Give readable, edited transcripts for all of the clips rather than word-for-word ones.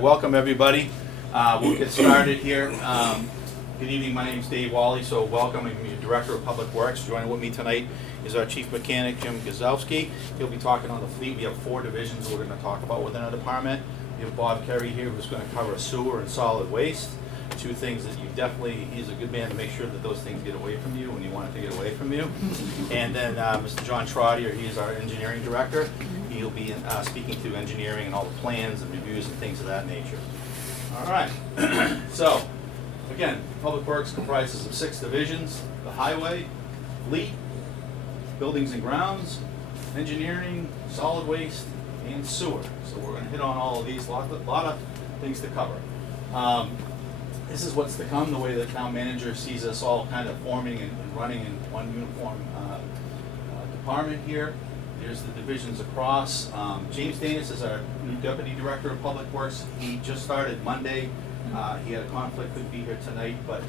right, welcome everybody. We'll get started here. Good evening, my name is Dave Wally, so welcome. I'm your Director of Public Works. Joining with me tonight is our Chief Mechanic, Jim Gazowski. He'll be talking on the fleet. We have 4 divisions we're going to talk about within our department. We have Bob Kerry here, who's going to cover sewer and solid waste. 2 things that you definitely, he's a good man to make sure that those things get away from you when you want it to get away from you. And then Mr. John Trottier, he is our Engineering Director. He'll be speaking to engineering and all the plans and reviews and things of that nature. All right, so again, Public Works comprises of 6 divisions: the highway, fleet, buildings and grounds, engineering, solid waste, and sewer. So we're going to hit on all of these, a lot of things to cover. This is what's to come, the way the town manager sees us all kind of forming and running in one uniform department here. There's the divisions across. James Danis is our new Deputy Director of Public Works. He just started Monday. He had a conflict, couldn't be here tonight, but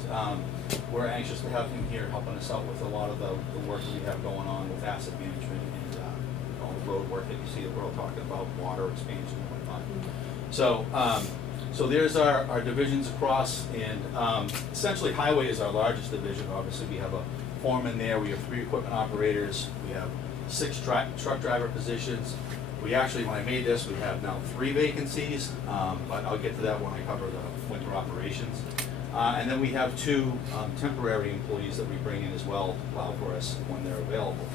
we're anxious to have him here helping us out with a lot of the work that we have going on with asset management and all the road work that you see that we're all talking about, water expansion and whatnot. So there's our divisions across, and essentially highway is our largest division. Obviously we have a foreman there, we have 3 equipment operators, we have 6 truck driver positions. We actually, when I made this, we have now 3 vacancies, but I'll get to that when I cover the winter operations. And then we have 2 temporary employees that we bring in as well to plow for us when they're available.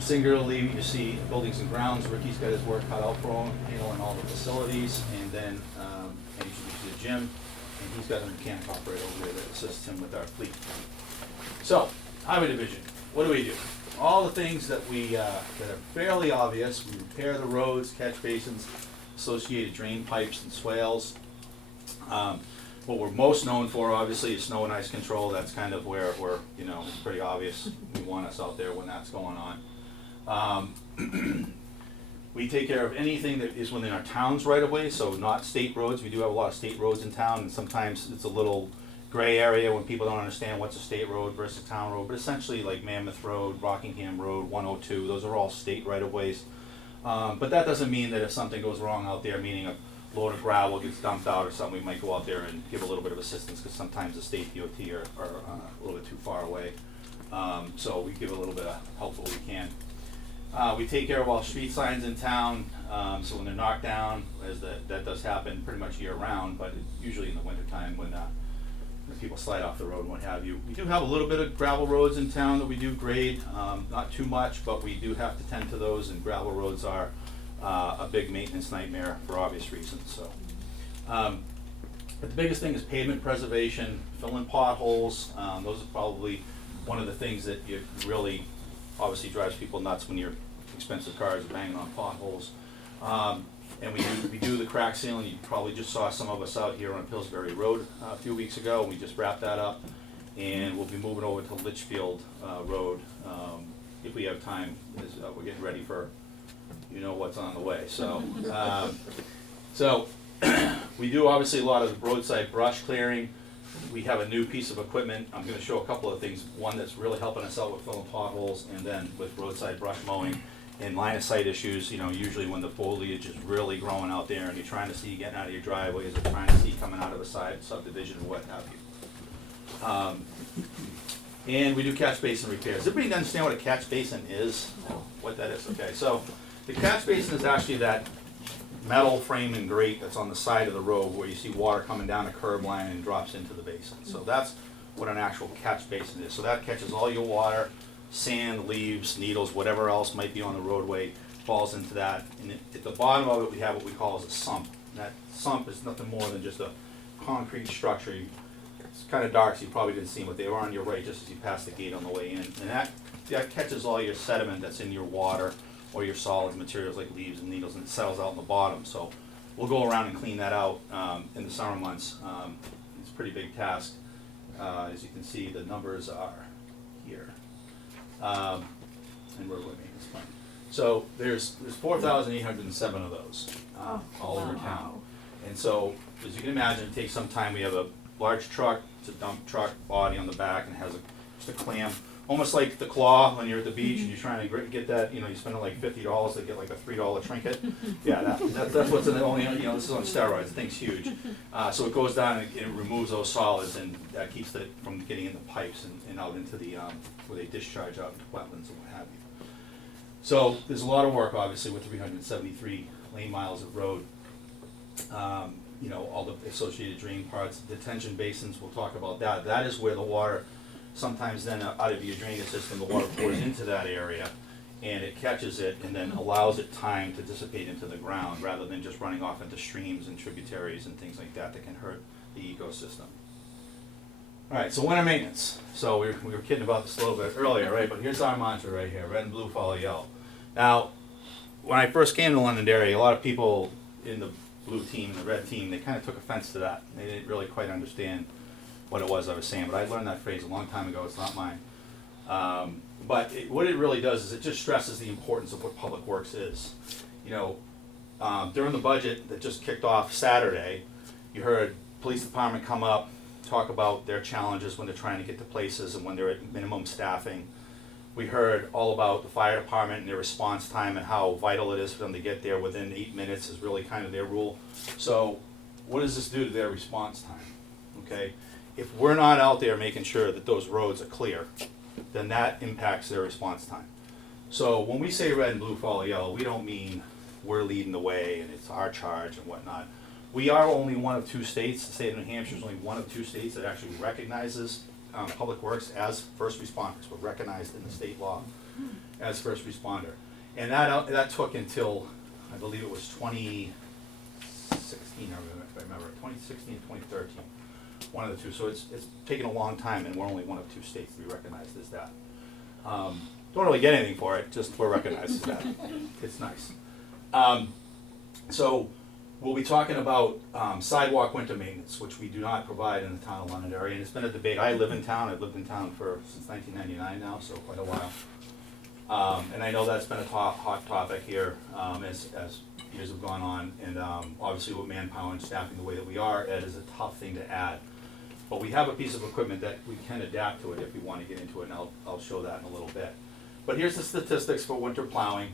Singularly, you see buildings and grounds. Ricky's got his work cut out for him, handling all the facilities, and then I introduce you to Jim, and he's got a mechanic operator over there that assists him with our fleet. So, highway division, what do we do? All the things that that are fairly obvious. We repair the roads, catch basins, associated drain pipes and swales. What we're most known for, obviously, is snow and ice control. That's kind of where we're, it's pretty obvious. We want us out there when that's going on. We take care of anything that is within our town's right of way, so not state roads. We do have a lot of state roads in town, and sometimes it's a little gray area when people don't understand what's a state road versus a town road, but essentially like Mammoth Road, Rockingham Road, 102, those are all state right-of-ways. But that doesn't mean that if something goes wrong out there, meaning a load of gravel gets dumped out or something, we might go out there and give a little bit of assistance, because sometimes the state DOT are a little bit too far away. So we give a little bit of help where we can. We take care of all street signs in town, so when they're knocked down, as that does happen pretty much year-round, but usually in the wintertime when people slide off the road and what have you. We do have a little bit of gravel roads in town that we do grade, not too much, but we do have to tend to those, and gravel roads are a big maintenance nightmare for obvious reasons. So, but the biggest thing is pavement preservation, filling potholes. Those are probably one of the things that you really obviously drives people nuts when your expensive cars are banging on potholes. And we do the crack sealing. You probably just saw some of us out here on Pillsbury Road a few weeks ago. We just wrapped that up, and we'll be moving over to Litchfield Road if we have time, as we're getting ready for what's on the way. So, we do obviously a lot of roadside brush clearing. We have a new piece of equipment. I'm going to show a couple of things. One that's really helping us out with filling potholes, and then with roadside brush mowing. And line of sight issues, usually when the foliage is really growing out there and you're trying to see getting out of your driveways or trying to see coming out of a side subdivision or what have you. And we do catch basin repairs. Does everybody understand what a catch basin is? What that is? Okay, so the catch basin is actually that metal frame and grate that's on the side of the road where you see water coming down a curb line and drops into the basin. So that's what an actual catch basin is. So that catches all your water, sand, leaves, needles, whatever else might be on the roadway, falls into that. And at the bottom of it, we have what we call as a sump. And that sump is nothing more than just a concrete structure. It's kind of dark, so you probably didn't see them, but they were on your right just as you passed the gate on the way in. And that catches all your sediment that's in your water or your solid materials like leaves and needles, and it settles out in the bottom. So we'll go around and clean that out in the summer months. It's a pretty big task. As you can see, the numbers are here. And we're looking at this point. So there's 4,807 of those all over town. And so, as you can imagine, it takes some time. We have a large truck, it's a dump truck body on the back, and it has just a clam almost like the claw when you're at the beach and you're trying to get that, you know, you're spending like $50 to get like a $3 trinket. Yeah, that's what's in the only, you know, this is on steroids, the thing's huge. So it goes down and it removes those solids, and that keeps it from getting in the pipes and out into the, where they discharge out into wetlands and what have you. So there's a lot of work, obviously, with 373 lane miles of road. You know, all the associated drain parts, detention basins, we'll talk about that. That is where the water, sometimes then out of your drainage system, the water pours into that area, and it catches it and then allows it time to dissipate into the ground, rather than just running off into streams and tributaries and things like that that can hurt the ecosystem. All right, so winter maintenance. So we were kidding about this a little bit earlier, right? But here's our mantra right here: red and blue follow yellow. Now, when I first came to Londonderry, a lot of people in the blue team, the red team, they kind of took offense to that. They didn't really quite understand what it was I was saying, but I learned that phrase a long time ago. It's not mine. But what it really does is it just stresses the importance of what public works is. You know, during the budget that just kicked off Saturday, you heard police department come up, talk about their challenges when they're trying to get to places and when they're at minimum staffing. We heard all about the fire department and their response time and how vital it is for them to get there within 8 minutes is really kind of their rule. So what does this do to their response time? Okay, if we're not out there making sure that those roads are clear, then that impacts their response time. So when we say red and blue follow yellow, we don't mean we're leading the way and it's our charge and whatnot. We are only one of 2 states, the state of New Hampshire is only one of 2 states that actually recognizes public works as first responders. We're recognized in the state law as first responder. And that took until, I believe it was 2016, if I remember, 2016, 2013, one of the 2. So it's taken a long time, and we're only one of 2 states to be recognized as that. Don't really get anything for it, just we're recognized as that. It's nice. So we'll be talking about sidewalk winter maintenance, which we do not provide in the town of Londonderry, and it's been a debate. I live in town. I've lived in town since 1999 now, so quite a while. And I know that's been a hot topic here as years have gone on, and obviously with manpower and staffing the way that we are, it is a tough thing to add. But we have a piece of equipment that we can adapt to it if we want to get into it, and I'll show that in a little bit. But here's the statistics for winter plowing.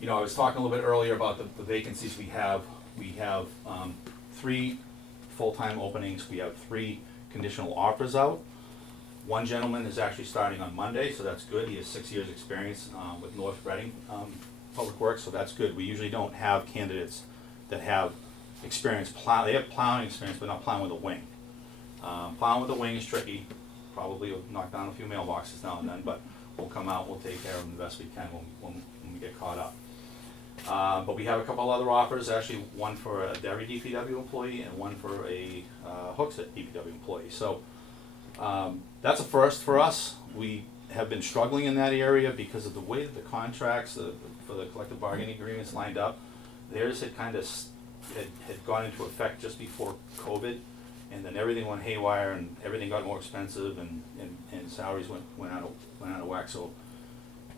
You know, I was talking a little bit earlier about the vacancies we have. We have 3 full-time openings. We have 3 conditional offers out. One gentleman is actually starting on Monday, so that's good. He has 6 years' experience with North Reading Public Works, so that's good. We usually don't have candidates that have experience plowing. They have plowing experience, but not plowing with a wing. Plowing with a wing is tricky. Probably will knock down a few mailboxes now and then, but we'll come out, we'll take care of them the best we can when we get caught up. But we have a couple other offers, actually one for a Derry DPW employee and one for a Hooksett DPW employee. So that's a first for us. We have been struggling in that area because of the way that the contracts for the collective bargaining agreements lined up. Theirs had kind of had gone into effect just before COVID, and then everything went haywire and everything got more expensive, and salaries went out of whack. So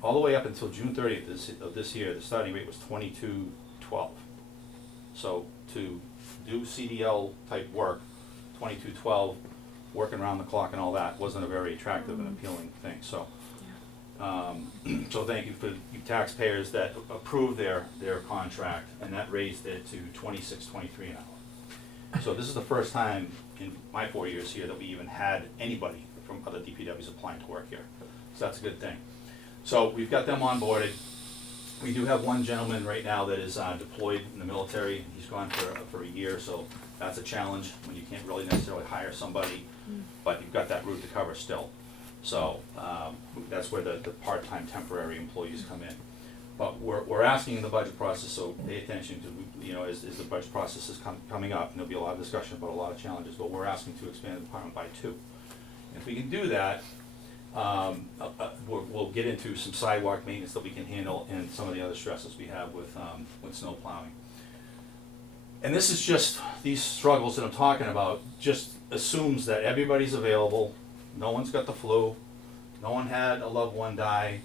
all the way up until June 30th of this year, the starting rate was $22.12. So to do CDL type work, $22.12, working around the clock and all that, wasn't a very attractive and appealing thing. So, so thank you for you taxpayers that approved their contract, and that raised it to $26.23 an hour. So this is the first time in my 4 years here that we even had anybody from other DPWs applying to work here. So that's a good thing. So we've got them onboarded. We do have one gentleman right now that is deployed in the military. He's gone for a year, so that's a challenge when you can't really necessarily hire somebody, but you've got that route to cover still. So that's where the part-time temporary employees come in. But we're asking in the budget process, so pay attention to, you know, as the budget process is coming up, and there'll be a lot of discussion about a lot of challenges, but we're asking to expand the department by 2. And if we can do that, we'll get into some sidewalk maintenance that we can handle and some of the other stresses we have with snow plowing. And this is just, these struggles that I'm talking about just assumes that everybody's available, no one's got the flu, no one had a loved one die,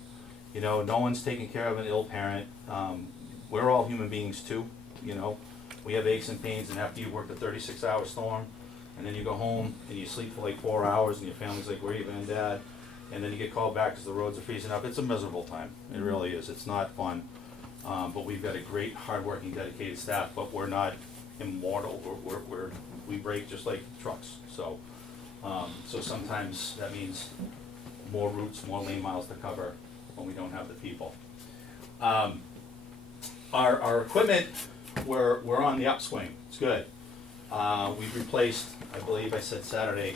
you know, no one's taking care of an ill parent. We're all human beings too, you know. We have aches and pains, and after you work a 36-hour storm, and then you go home and you sleep for like 4 hours, and your family's like, where you been, Dad? and then you get called back because the roads are freezing up. It's a miserable time. It really is. It's not fun. But we've got a great, hardworking, dedicated staff, but we're not immortal. We break just like trucks. So sometimes that means more routes, more lane miles to cover when we don't have the people. Our equipment, we're on the upswing. It's good. We've replaced, I believe I said Saturday,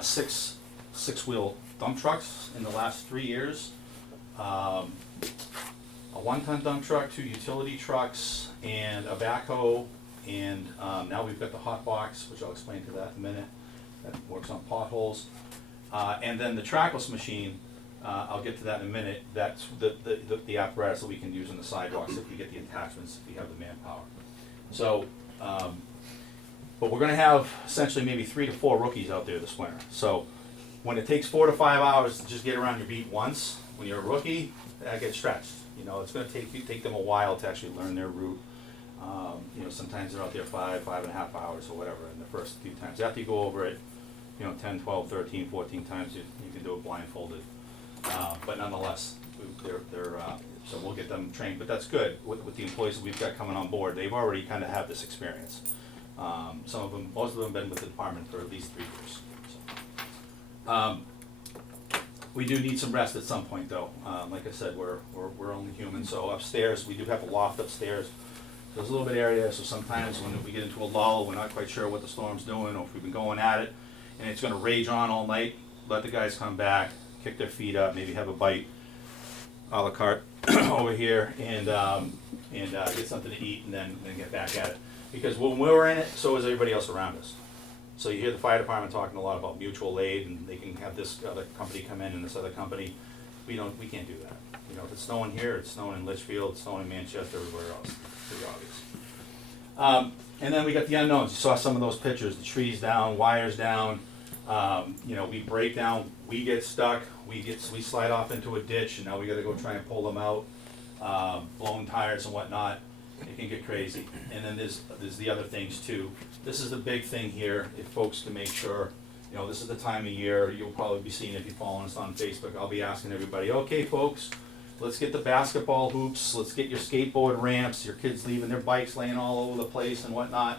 six-wheel dump trucks in the last 3 years. A 1-ton dump truck, 2 utility trucks, and a backhoe, and now we've got the hot box, which I'll explain to that in a minute, that works on potholes. And then the trackless machine, I'll get to that in a minute. That's the apparatus that we can use on the sidewalks if we get the attachments, if we have the manpower. So, but we're gonna have essentially maybe 3 to 4 rookies out there this winter. So when it takes 4 to 5 hours to just get around your beat once, when you're a rookie, that gets stretched. You know, it's gonna take them a while to actually learn their route. You know, sometimes they're out there 5.5 hours or whatever in the first few times. After you go over it, you know, 10, 12, 13, 14 times, you can do it blindfolded. But nonetheless, so we'll get them trained, but that's good with the employees that we've got coming on board. They've already kind of have this experience. Some of them, most of them have been with the department for at least 3 years. So. We do need some rest at some point though. Like I said, we're only human, so upstairs, we do have a loft upstairs. There's a little bit of area, so sometimes when we get into a lull, we're not quite sure what the storm's doing, or if we've been going at it, and it's gonna rage on all night, let the guys come back, kick their feet up, maybe have a bite, a la carte over here, and get something to eat, and then get back at it. Because when we're in it, so is everybody else around us. So you hear the fire department talking a lot about mutual aid, and they can have this other company come in and this other company. We can't do that. You know, if it's snowing here, it's snowing in Litchfield, it's snowing in Manchester, everywhere else. Pretty obvious. And then we got the unknowns. You saw some of those pictures, the trees down, wires down. You know, we break down, we get stuck, we slide off into a ditch, and now we gotta go try and pull them out, blown tires and whatnot. It can get crazy. And then there's the other things too. This is the big thing here, if folks can make sure, you know, this is the time of year, you'll probably be seeing, if you're following us on Facebook, I'll be asking everybody, okay folks, let's get the basketball hoops, let's get your skateboard ramps, your kids leaving their bikes laying all over the place and whatnot.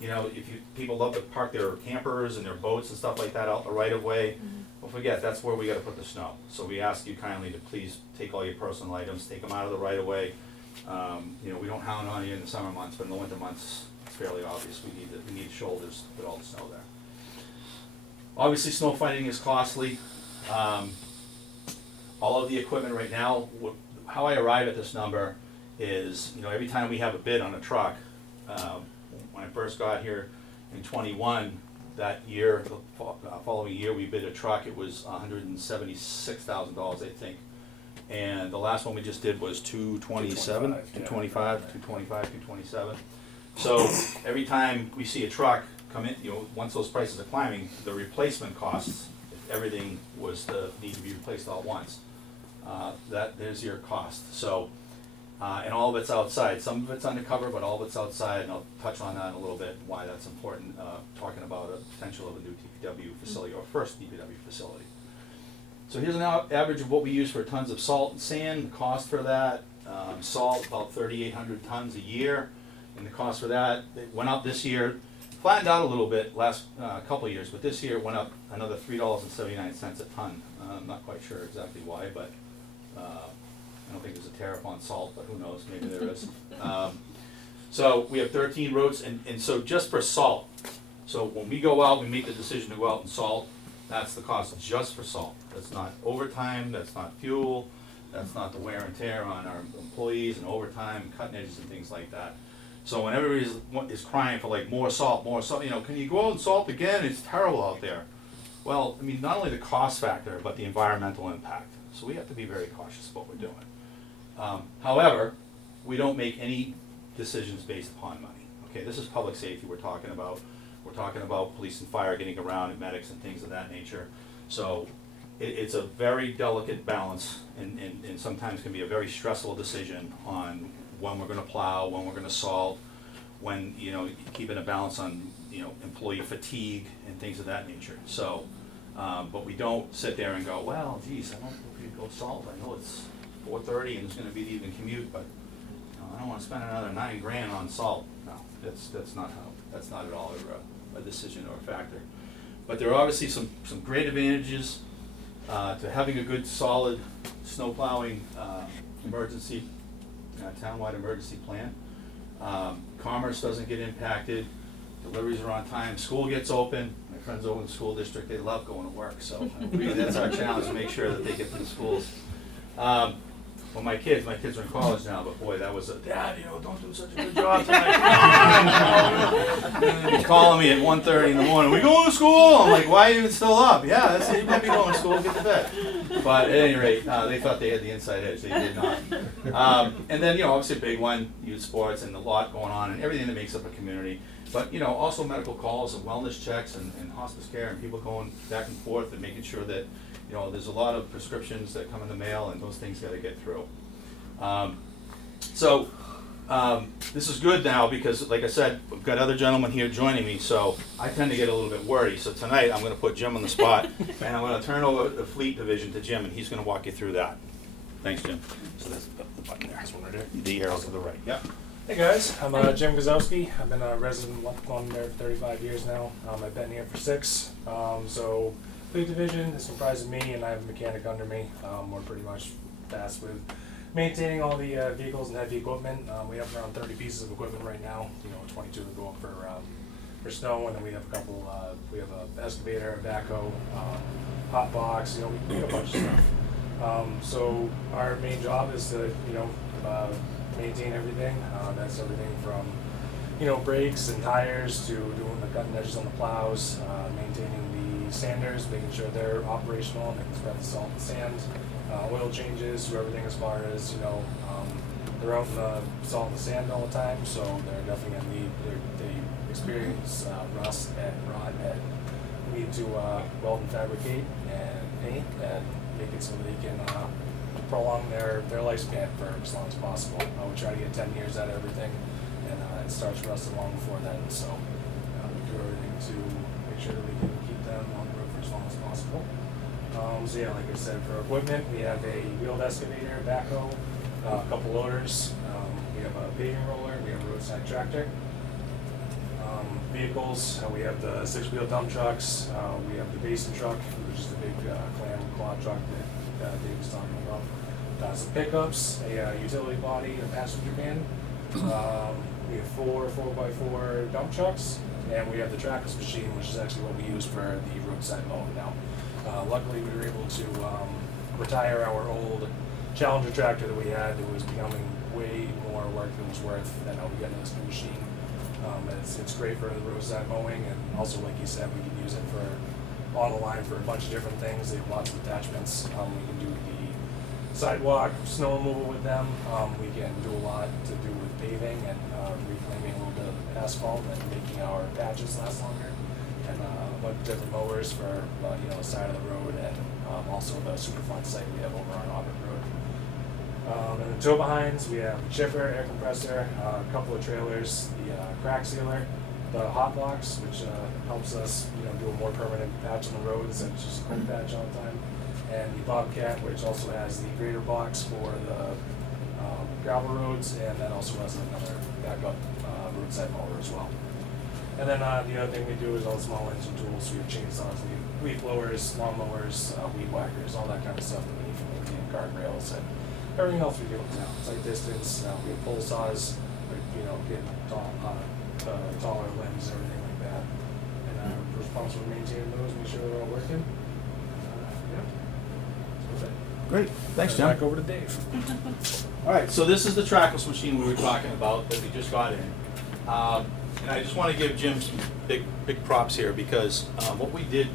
You know, people love to park their campers and their boats and stuff like that out the right of way. Don't forget, that's where we gotta put the snow. So we ask you kindly to please take all your personal items, take them out of the right of way. You know, we don't hound on you in the summer months, but in the winter months, it's fairly obvious. We need shoulders to put all the snow there. Obviously, snow fighting is costly. All of the equipment right now, how I arrive at this number is, you know, every time we have a bid on a truck, when I first got here in 21, that year, the following year, we bid a truck. It was $176,000, I think. And the last one we just did was 227, 227. So every time we see a truck come in, you know, once those prices are climbing, the replacement costs, if everything was to need to be replaced all at once, there's your cost. So, and all of it's outside. Some of it's undercover, but all of it's outside, and I'll touch on that in a little bit, why that's important, talking about a potential of a new DPW facility, or first DPW facility. So here's an average of what we use for tons of salt and sand, the cost for that. Salt, about 3,800 tons a year, and the cost for that, it went up this year, flattened out a little bit last couple of years, but this year it went up another $3.79 a ton. I'm not quite sure exactly why, but I don't think there's a tariff on salt, but who knows, maybe there is. So we have 13 roads, and so just for salt, so when we go out, we make the decision to go out and salt, that's the cost just for salt. That's not overtime, that's not fuel, that's not the wear and tear on our employees and overtime, cutting edges and things like that. So when everybody is crying for like more salt, you know, can you go out and salt again? It's terrible out there. Well, I mean, not only the cost factor, but the environmental impact. So we have to be very cautious about what we're doing. However, we don't make any decisions based upon money. Okay, this is public safety we're talking about. We're talking about police and fire getting around and medics and things of that nature. So it's a very delicate balance, and sometimes can be a very stressful decision on when we're gonna plow, when we're gonna salt, when, you know, keeping a balance on, you know, employee fatigue and things of that nature. So But we don't sit there and go, well, geez, I don't think we could go salt. I know it's 4:30 and it's gonna be the even commute, but I don't wanna spend another $9,000 on salt. No, that's not at all a decision or a factor. But there are obviously some great advantages to having a good, solid snow plowing emergency, townwide emergency plan. Commerce doesn't get impacted, deliveries are on time, school gets open. My friends over in the school district, they love going to work, so really that's our challenge, to make sure that they get to the schools. Well, my kids are in college now, but boy, that was Dad, don't do such a good job tonight. And he's calling me at 1:30 in the morning, we going to school? I'm like, why are you even still up? Yeah, that's it, you might be going to school, get to bed. But at any rate, they thought they had the inside edge, they did not. And then, obviously a big one, youth sports and a lot going on and everything that makes up a community. But, also medical calls and wellness checks and hospice care and people going back and forth and making sure that, there's a lot of prescriptions that come in the mail and those things gotta get through. This is good now because, like I said, we've got other gentlemen here joining me, so I tend to get a little bit wordy. So tonight, I'm gonna put Jim on the spot, and I'm gonna turn over the fleet division to Jim, and he's gonna walk you through that. Thanks, Jim. So that's the button there. That's one right there. The arrow to the right. Yep. Hey guys, I'm Jim Gazowski. I've been a resident of Londonderry for 35 years now. I've been here for 6. So fleet division is comprised of me and I have a mechanic under me. We're pretty much tasked with maintaining all the vehicles and heavy equipment. We have around 30 pieces of equipment right now. 22 to go up for snow, and then we have a couple. We have a excavator, a backhoe, hot box. We have a bunch of stuff. So our main job is to maintain everything. That's everything from brakes and tires to doing the cutting edges on the plows, maintaining the sanders, making sure they're operational and they can spread the salt and sand, oil changes, do everything as far as they're out in the salt and the sand all the time, so they're definitely gonna need they experience rust and rot and need to weld and fabricate and paint and make it so they can prolong their lifespan for as long as possible. We try to get 10 years out of everything, and it starts rusting long before then. So we do everything to make sure that we can keep them on the road for as long as possible. So yeah, like I said, for equipment, we have a wheeled excavator, backhoe, a couple loaders. We have a paving roller. We have a roadside tractor. Vehicles, we have the 6-wheel dump trucks. We have the basin truck, which is the big clam quad truck that Dave was talking about. Some pickups, a utility body, and a passenger van. We have 4 4x4 dump trucks, and we have the trackless machine, which is actually what we use for the roadside mowing now. Luckily, we were able to retire our old Challenger tractor that we had. It was becoming way more work than it was worth, and now we got this new machine. It's great for the roadside mowing, and also, like you said, we can use it for on the line for a bunch of different things. They have lots of attachments. We can do the sidewalk, snow removal with them. We can do a lot to do with paving and reclaiming a little bit of asphalt and making our patches last longer. And a bunch of different mowers for the side of the road, and also the Superfund site we have over on Auburn Road. And the tow behinds, we have a chipper, air compressor, a couple of trailers, the crack sealer, the hot box, which helps us do a more permanent patch on the roads and just a cold patch all the time. And the Bobcat, which also has the grader box for the gravel roads, and that also has another backup roadside mower as well. And then the other thing we do is all the small engine tools. We have chainsaws, leaf blowers, lawn mowers, weed whackers, all that kind of stuff that we need for maintaining guardrails and everything else we do now. Sight distance, we have pole saws, get taller limbs, everything like that. And we're responsible for maintaining those, make sure they're all working. Great, thanks, Jim. Back over to Dave. All right, so this is the trackless machine we were talking about that we just got in. And I just want to give Jim some big props here because what we did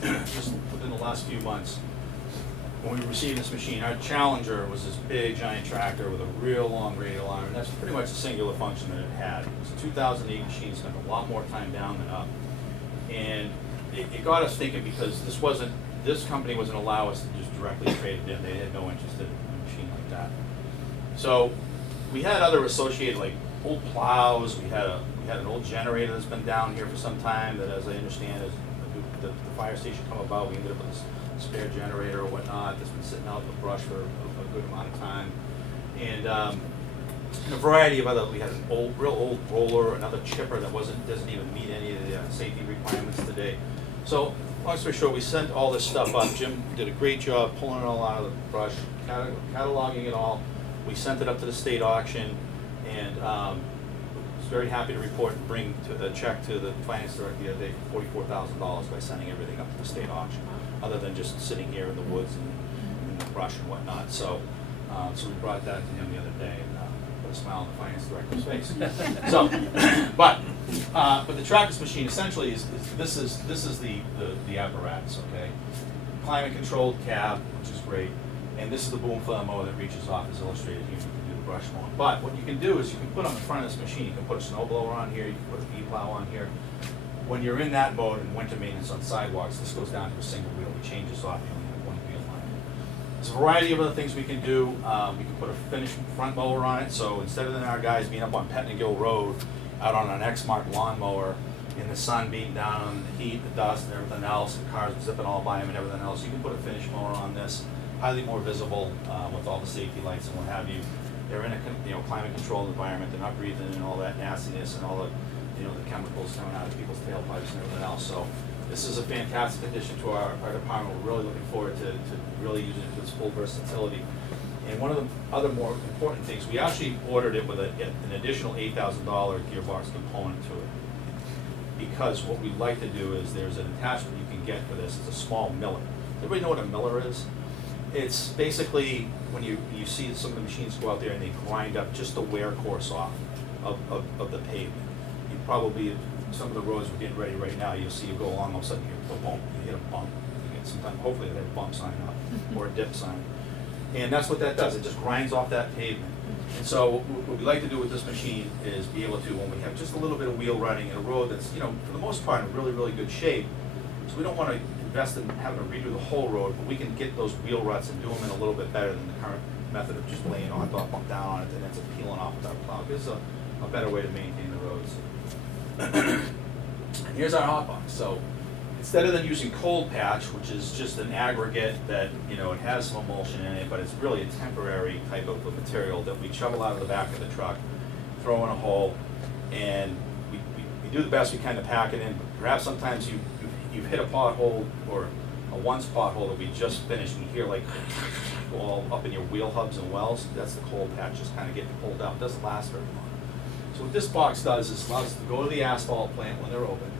just within the last few months, when we received this machine, our Challenger was this big giant tractor with a real long radial arm, and that's pretty much a singular function that it had. It was a 2008 machine, spent a lot more time down than up. And it got us thinking because this company wasn't allow us to just directly trade it in. They had no interest in a machine like that. So we had other associated, like old plows. We had an old generator that's been down here for some time that, as I understand, is the fire station come about. We ended up with this spare generator or whatnot that's been sitting out in the brush for a good amount of time. And a variety of other, we had an real old roller, another chipper that doesn't even meet any of the safety requirements today. So, long story short, we sent all this stuff up. Jim did a great job pulling it all out of the brush, cataloging it all. We sent it up to the state auction, and was very happy to report and bring a check to the finance director the other day for $44,000 by sending everything up to the state auction, other than just sitting here in the woods and in the brush and whatnot. So, so we brought that to him the other day, and put a smile on the finance director's face. So, but the trackless machine essentially this is the apparatus, okay? Climate controlled cab, which is great, and this is the boom flail mower that reaches off as illustrated here. You can do the brush mowing. But what you can do is you can put on the front of this machine, you can put a snow blower on here, you can put a bee plow on here. When you're in that mode in winter maintenance on sidewalks, this goes down to a single wheel. We change this off, you only have one wheel on it. There's a variety of other things we can do. We can put a finished front mower on it, so instead of our guys being up on Pettingill Road, out on an X-Mark lawnmower, in the sun beating down on the heat, the dust, and everything else, and cars zipping all by them and everything else, you can put a finished mower on this, highly more visible with all the safety lights and what have you. They're in a climate controlled environment. They're not breathing in all that nastiness and all the the chemicals coming out of people's tailpipes and everything else. So this is a fantastic addition to our department. We're really looking forward to really using it to its full versatility. And one of the other more important things, we actually ordered it with an additional $8,000 gearbox component to it. Because what we'd like to do is there's an attachment you can get for this. It's a small miller. Everybody know what a miller is? It's basically when you see some of the machines go out there and they grind up just the wear course off of the pavement. You probably, some of the roads we're getting ready right now, you'll see you go along, all of a sudden you hit a bump, you hit a bump. You get sometimes, hopefully they have a bump sign up or a dip sign. And that's what that does. It just grinds off that pavement. And so what we like to do with this machine is be able to, when we have just a little bit of wheel running in a road that's, for the most part in really, really good shape, so we don't want to invest in having to redo the whole road, but we can get those wheel ruts and do them in a little bit better than the current method of just laying on top, bump down on it, and ends up peeling off with our plow. This is a better way to maintain the roads. And here's our hot box. So instead of then using cold patch, which is just an aggregate that, it has some emulsion in it, but it's really a temporary type of material that we shovel out of the back of the truck, throw in a hole, and we do the best we can to pack it in. But perhaps sometimes you've hit a pothole or a once pothole that we just finished, and you hear like all up in your wheel hubs and wells. That's the cold patch, just kind of getting pulled out. It doesn't last very long. So what this box does is allows us to go to the asphalt plant when they're open,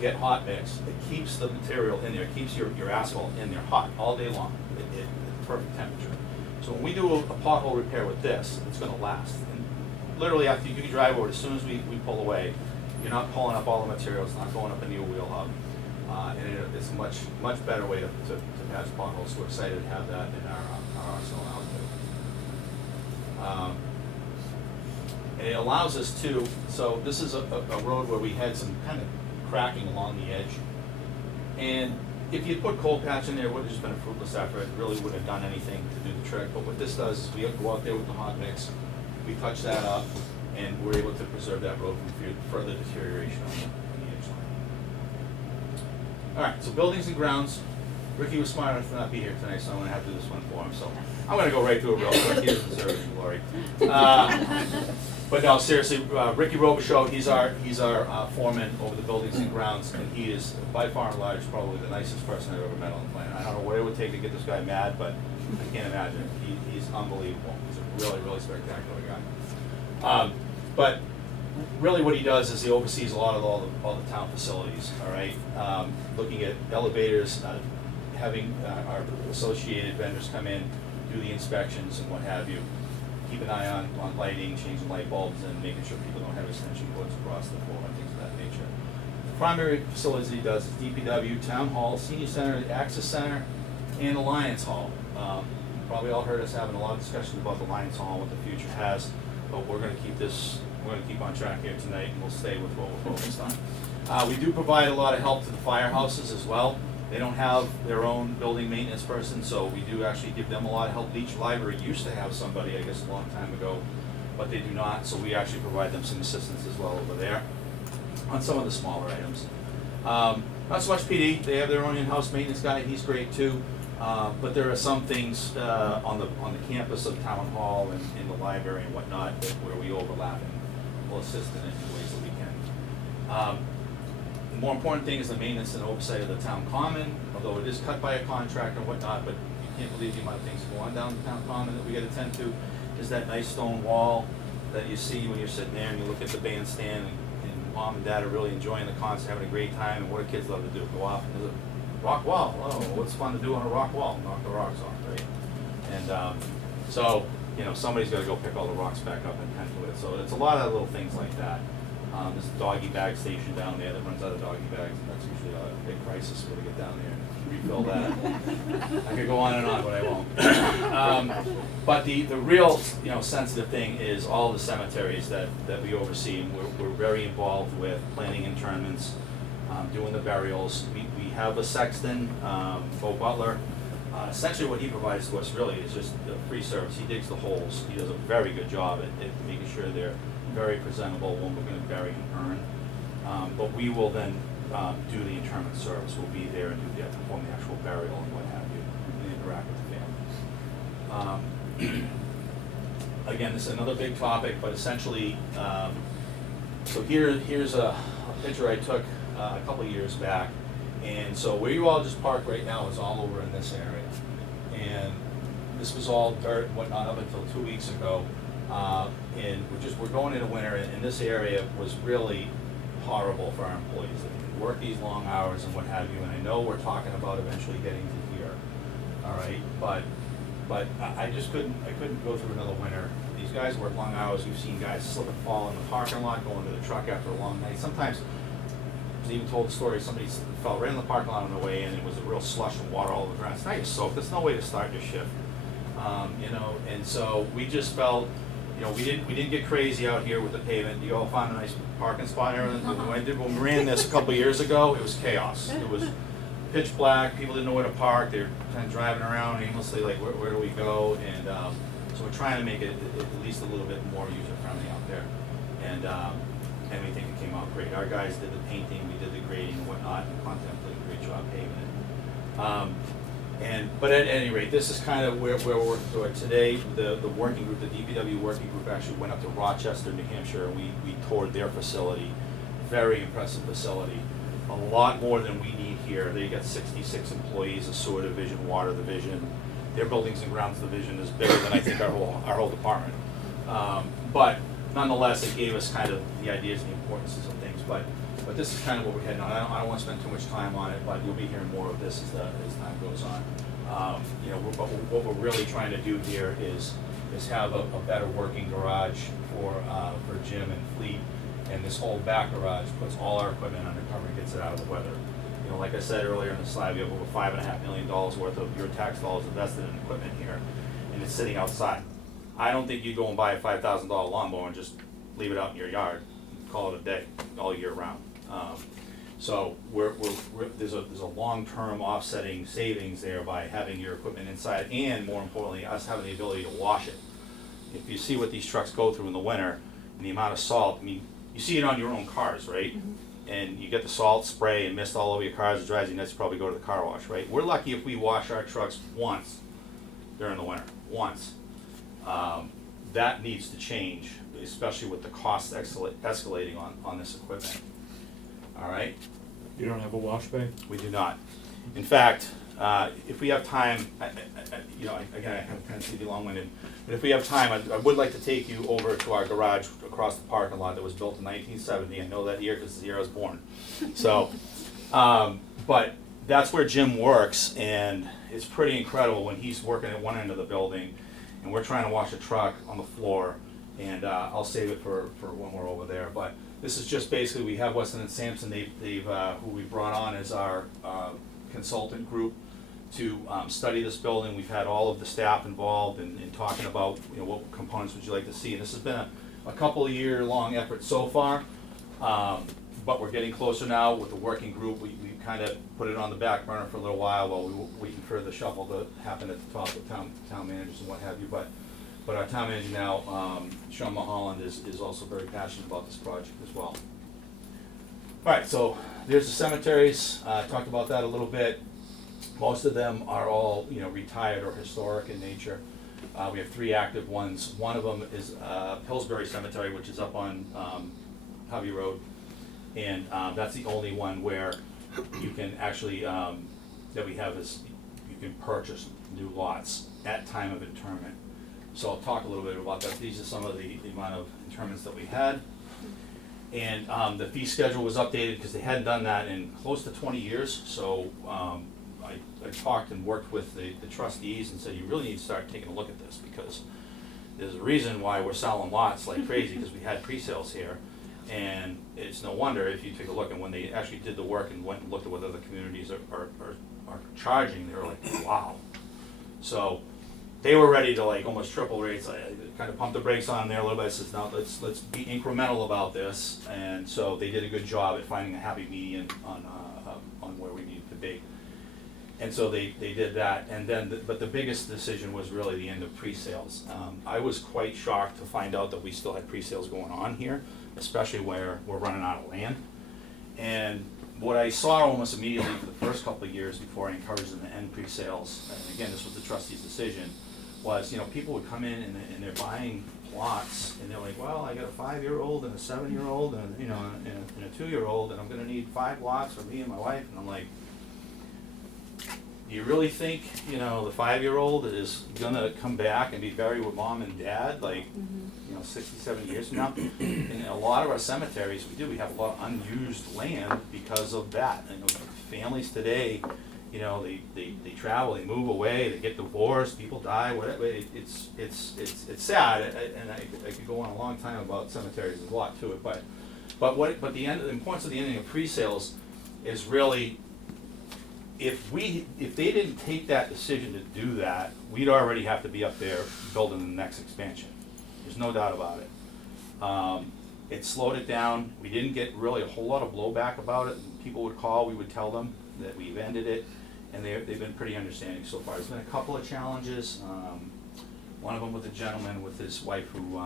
get hot mix. It keeps the material in there. It keeps your asphalt in there hot all day long at perfect temperature. So when we do a pothole repair with this, it's going to last. And literally, after you can drive over it, as soon as we pull away, you're not pulling up all the material. It's not going up into your wheel hub. And it's a much better way to patch potholes. So we're excited to have that in our arsenal outfit. And it allows us to, so this is a road where we had some kind of cracking along the edge. And if you put cold patch in there, it would have just been a fruitless effort. It really wouldn't have done anything to do the trick. But what this does is we go out there with the hot mix, we touch that up, and we're able to preserve that road from further deterioration on the edge line. All right, so buildings and grounds. Ricky was smart enough to not be here tonight, so I'm going to have to do this one for him. So I'm going to go right through it real quick. He doesn't deserve any glory. But no, seriously, Ricky Robichaud, he's our foreman over the buildings and grounds, and he is by far and large probably the nicest person I've ever met on the planet. I don't know what it would take to get this guy mad, but I can't imagine it. He's unbelievable. He's a really, really spectacular guy. But really what he does is he oversees a lot of all the town facilities, all right? Looking at elevators, having our associated vendors come in, do the inspections and what have you. Keep an eye on lighting, changing light bulbs, and making sure people don't have extension cords across the floor and things of that nature. The primary facilities he does is DPW, Town Hall, Senior Center, Access Center, and Alliance Hall. You probably all heard us having a lot of discussions about the Alliance Hall and what the future has, but we're going to keep on track here tonight, and we'll stay with what we're focused on. We do provide a lot of help to the firehouses as well. They don't have their own building maintenance person, so we do actually give them a lot of help. Leach Library used to have somebody, I guess, a long time ago, but they do not, so we actually provide them some assistance as well over there on some of the smaller items. Not so much PD, they have their own in-house maintenance guy, he's great too. But there are some things on the campus of Town Hall and in the library and whatnot where we overlap and will assist in any ways that we can. The more important thing is the maintenance and oversight of the town common, although it is cut by a contractor and whatnot, but you can't believe the amount of things that go on down the town common that we gotta tend to, is that nice stone wall that you see when you're sitting there and you look at the bandstand and mom and dad are really enjoying the concert, having a great time, and what do kids love to do? Go off and there's a rock wall. Oh, what's fun to do on a rock wall? Knock the rocks off, right? And so, somebody's gotta go pick all the rocks back up and tend to it. So it's a lot of little things like that. There's a doggy bag station down there that runs out of doggy bags, and that's usually a big crisis for to get down there and refill that. I could go on and on, but I won't. But the real, sensitive thing is all the cemeteries that we oversee, and we're very involved with planning interments, doing the burials. We have a sexton, Bo Butler. Essentially what he provides to us really is just the free service. He digs the holes. He does a very good job at making sure they're very presentable when we're going to bury and urn. But we will then do the interment service. We'll be there and perform the actual burial and what have you, and interact with the family. Again, this is another big topic, but essentially, so here's a picture I took a couple of years back. And so where you all just parked right now is all over in this area. And this was all dirt and whatnot up until 2 weeks ago. And we're going into winter, and this area was really horrible for our employees. They work these long hours and what have you, and I know we're talking about eventually getting to here, all right? But I just couldn't go through another winter. These guys work long hours. We've seen guys slip and fall in the parking lot, going to the truck after a long night. Sometimes, I was even told the story, somebody fell right in the parking lot on the way in, and it was a real slush of water all over the ground. Now you're soaked. There's no way to start your shift, and so we just felt, we didn't get crazy out here with the pavement. You all found a nice parking spot and everything. When we ran this a couple of years ago, it was chaos. It was pitch black. People didn't know where to park. They're kind of driving around aimlessly, like, where do we go? And so we're trying to make it at least a little bit more user-friendly out there. And we think it came out great. Our guys did the painting, we did the grading and whatnot, and Content did a great job paving it. But at any rate, this is kind of where we're working toward. Today, the working group, the DPW working group, actually went up to Rochester, New Hampshire, and we toured their facility. Very impressive facility. A lot more than we need here. They got 66 employees, a sewer division, water division. Their buildings and grounds division is bigger than I think our whole department. But nonetheless, it gave us kind of the ideas and the importances of things. But this is kind of what we're heading on. I don't want to spend too much time on it, but you'll be hearing more of this as time goes on. What we're really trying to do here is have a better working garage for Jim and Fleet, and this whole back garage puts all our equipment under cover and gets it out of the weather. Like I said earlier in the slide, we have over $5.5 million worth of your tax dollars invested in equipment here, and it's sitting outside. I don't think you go and buy a $5,000 lawnmower and just leave it out in your yard, call it a day, all year round. So there's a long-term offsetting savings there by having your equipment inside, and more importantly, us having the ability to wash it. If you see what these trucks go through in the winter, and the amount of salt, you see it on your own cars, right? Mm-hmm. And you get the salt spray and mist all over your cars, it drives you nuts, you probably go to the car wash, right? We're lucky if we wash our trucks once during the winter, once. That needs to change, especially with the cost escalating on this equipment. All right? You don't have a wash bay? We do not. In fact, if we have time, again, I have a tendency to be long-winded, but if we have time, I would like to take you over to our garage across the parking lot that was built in 1970. I know that year because it's the year I was born. So, but that's where Jim works, and it's pretty incredible when he's working at one end of the building, and we're trying to wash a truck on the floor, and I'll save it for when we're over there. But this is just basically, we have Weston and Sampson, they've who we brought on as our consultant group to study this building. We've had all of the staff involved in talking about what components would you like to see. And this has been a couple of year-long effort so far, but we're getting closer now with the working group. We kind of put it on the back burner for a little while we were waiting for the shuffle to happen at the top with town managers and what have you. But our town manager now, Sean Mulholland, is also very passionate about this project as well. All right, so There's the cemeteries, talked about that a little bit. Most of them are all, retired or historic in nature. We have 3 active ones. One of them is Pillsbury Cemetery, which is up on Hovey Road. And that's the only one where you can actually, that we have is, you can purchase new lots at time of interment. So I'll talk a little bit about that. These are some of the amount of interments that we had. And the fee schedule was updated because they hadn't done that in close to 20 years. So I talked and worked with the trustees and said, you really need to start taking a look at this, because there's a reason why we're selling lots like crazy, because we had pre-sales here. And it's no wonder if you take a look, and when they actually did the work and went and looked at what other communities are charging, they were like, wow. So they were ready to like almost triple rates. I kind of pumped the brakes on there a little bit. I said, now let's be incremental about this. And so they did a good job at finding a happy median on where we needed to be. And so they did that. And then, but the biggest decision was really the end of pre-sales. I was quite shocked to find out that we still had pre-sales going on here, especially where we're running out of land. And what I saw almost immediately for the first couple of years before I encouraged them to end pre-sales, and again, this was the trustee's decision, was, people would come in and they're buying plots, and they're like, well, I got a 5-year-old and a 7-year-old and, and a 2-year-old, and I'm gonna need 5 lots for me and my wife. And I'm like, do you really think, the 5-year-old is gonna come back and be buried with mom and dad, like, 60-70 years from now? In a lot of our cemeteries, we have a lot of unused land because of that. And families today, they travel, they move away, they get divorced, people die, whatever. It's sad, and I could go on a long time about cemeteries. There's a lot to it, but the importance of the ending of pre-sales is really, if they didn't take that decision to do that, we'd already have to be up there building the next expansion. There's no doubt about it. It slowed it down. We didn't get really a whole lot of blowback about it. People would call, we would tell them that we've ended it, and they've been pretty understanding so far. There's been a couple of challenges. One of them with a gentleman with his wife who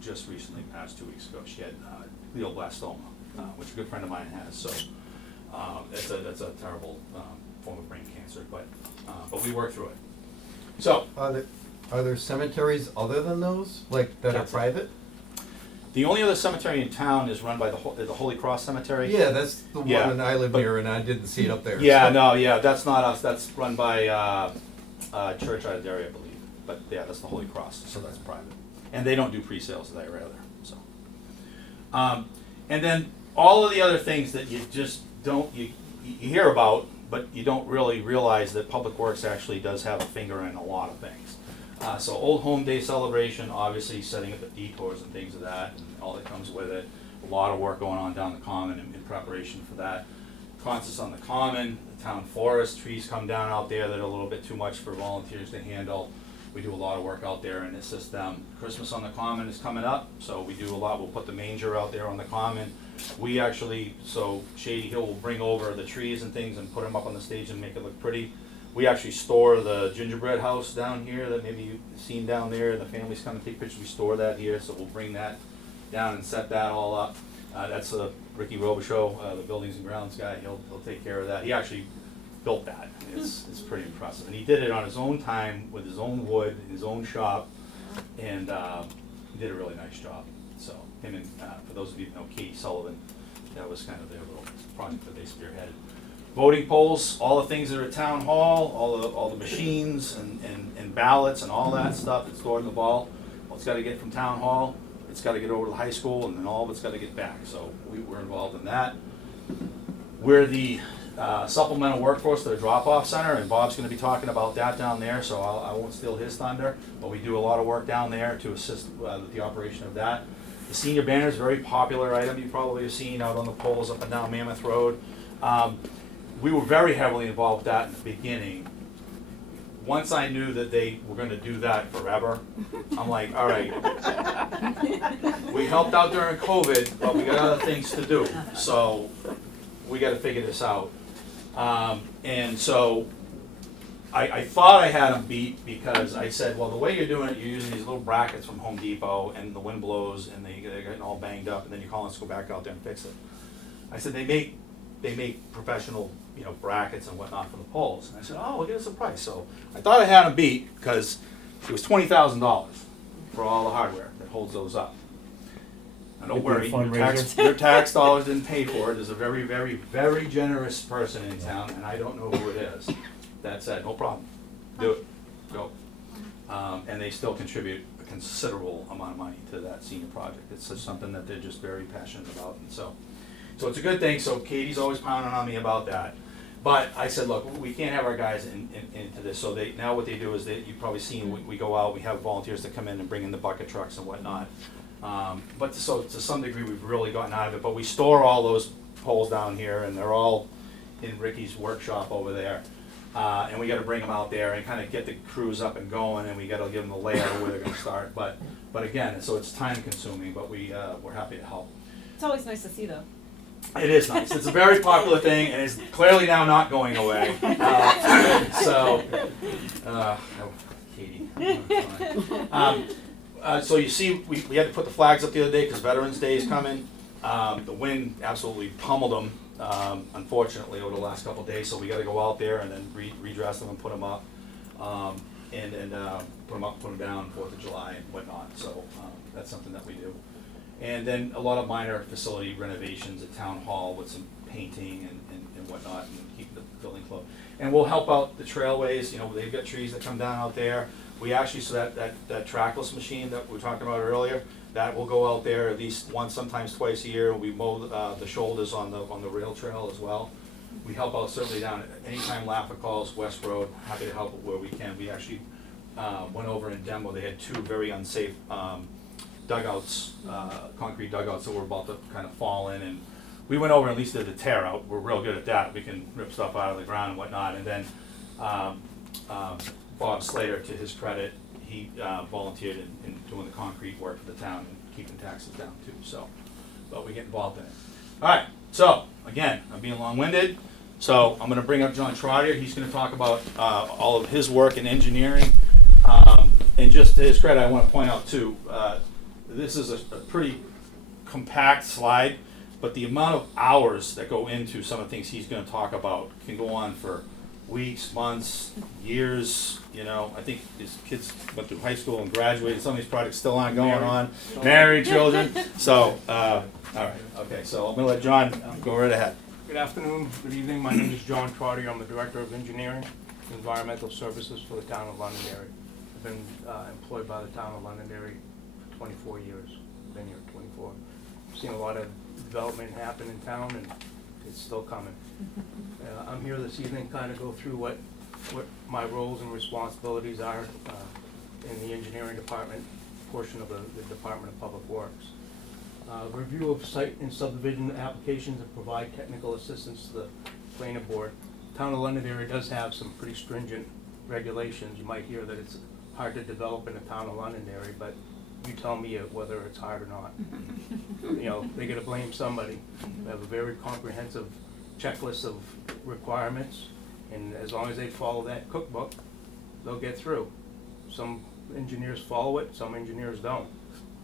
just recently passed 2 weeks ago. She had glioblastoma, which a good friend of mine has. So that's a terrible form of brain cancer, but we worked through it. So Are there cemeteries other than those, like, that are That's it. private? the only other cemetery in town is run by the Holy Cross Cemetery. Yeah, that's the Yeah, one, and I live but- near, and I didn't see it up there. Yeah, so- no, yeah, that's not us. That's run by Church out of Derry, I believe. But yeah, that's the Holy Cross, so that's private. And they don't do pre-sales there either. So, and then all of the other things that you just don't you hear about, but you don't really realize that Public Works actually does have a finger in a lot of things. So Old Home Day celebration, obviously setting up the detours and things of that, and all that comes with it. A lot of work going on down the common in preparation for that. Concerts on the common, the town forest, trees come down out there that are a little bit too much for volunteers to handle. We do a lot of work out there and assist them. Christmas on the common is coming up, so we do a lot. We'll put the manger out there on the common. We actually, so Shady Hill will bring over the trees and things and put them up on the stage and make it look pretty. We actually store the gingerbread house down here that maybe you've seen down there. The families come and take pictures. We store that here, so we'll bring that down and set that all up. That's Ricky Robichaux, the buildings and grounds guy. He'll take care of that. He actually built that. It's pretty impressive, and he did it on his own time with his own wood in his own shop, and he did a really nice job. So him and for those of you who know Katie Sullivan, that was kind of their little project that they spearheaded. Voting polls, all the things that are at town hall, all the machines and ballots and all that stuff that's stored in the vault. Well, it's got to get from town hall. It's got to get over to the high school, and then all of it's got to get back. So we're involved in that. We're the supplemental workforce to the drop-off center, and Bob's going to be talking about that down there, so I won't steal his thunder. But we do a lot of work down there to assist with the operation of that. The senior banner is a very popular item you probably have seen out on the poles up and down Mammoth Road. We were very heavily involved with that in the beginning. Once I knew that they were going to do that forever, I'm like, all right, we helped out during COVID, but we got other things to do, so we got to figure this out. And so I thought I had them beat because I said, well, the way you're doing it, you're using these little brackets from Home Depot, and the wind blows, and they're getting all banged up, and then you call us to go back out there and fix it. I said, they make they make professional, you know, brackets and whatnot for the poles. And I said, oh, well, give us a price. So I thought I had them beat, because it was $20,000 for all the hardware that holds those up. Now, don't Might be a worry, fundraiser. your tax dollars didn't pay for it. There's a very, very, very generous person in town, and I don't know who it is, that said, no problem, do it, go. And they still contribute a considerable amount of money to that senior project. It's just something that they're just very passionate about, and so it's a good thing. So Katie's always pounding on me about that. But I said, look, we can't have our guys into this. So now what they do is you've probably seen, we go out, we have volunteers that come in and bring in the bucket trucks and whatnot. But so to some degree, we've really gotten out of it. But we store all those poles down here, and they're all in Ricky's workshop over there. And we got to bring them out there and kind of get the crews up and going, and we got to give them the layout where they're going to start. But again, so it's time consuming, but we're happy to help. It's always nice to see though. It is nice. It's a very popular thing, and it's clearly now not going away. Katie. So you see, we had to put the flags up the other day because Veterans Day is coming. The wind absolutely pummeled them, unfortunately, over the last couple of days. So we got to go out there and then redress them and put them up, and put them up, put them down, 4th of July and whatnot. So that's something that we do. And then a lot of minor facility renovations at Town Hall with some painting and whatnot, and keep the building closed. And we'll help out the trailways. You know, they've got trees that come down out there. We actually, so that trackless machine that we were talking about earlier, that will go out there at least once, sometimes twice a year. We mow the shoulders on the rail trail as well. We help out certainly down anytime Laffa calls West Road. Happy to help where we can. We actually went over in demo. They had 2 very unsafe dugouts, concrete dugouts that were about to kind of fall in, and we went over and at least did the tear out. We're real good at that. We can rip stuff out of the ground and whatnot. And then Bob Slater, to his credit, he volunteered in doing the concrete work for the town and keeping taxes down too. So, but we get involved in it. All right. So again, I'm being long-winded. So I'm going to bring up John Trotter. He's going to talk about all of his work in engineering. And just to his credit, I want to point out too. This is a pretty compact slide, but the amount of hours that go into some of the things he's going to talk about can go on for weeks, months, years. You know, I think his kids went through high school and graduated. Some of these projects still aren't going on. Married, children. So, all right, okay. So I'm going to let John go right ahead. Good afternoon, good evening. My name is John Trotter. I'm the Director of Engineering and Environmental Services for the town of Londonderry. I've been employed by the town of Londonderry 24 years, been here 24. I've seen a lot of development happen in town, and it's still coming. I'm here this evening to kind of go through what my roles and responsibilities are in the engineering department portion of the Department of Public Works. Review of site and subdivision applications and provide technical assistance to the planning board. Town of Londonderry does have some pretty stringent regulations. You might hear that it's hard to develop in the town of Londonderry, but you tell me whether it's hard or not. You know, they gotta blame somebody. We have a very comprehensive checklist of requirements, and as long as they follow that cookbook, they'll get through. Some engineers follow it, some engineers don't.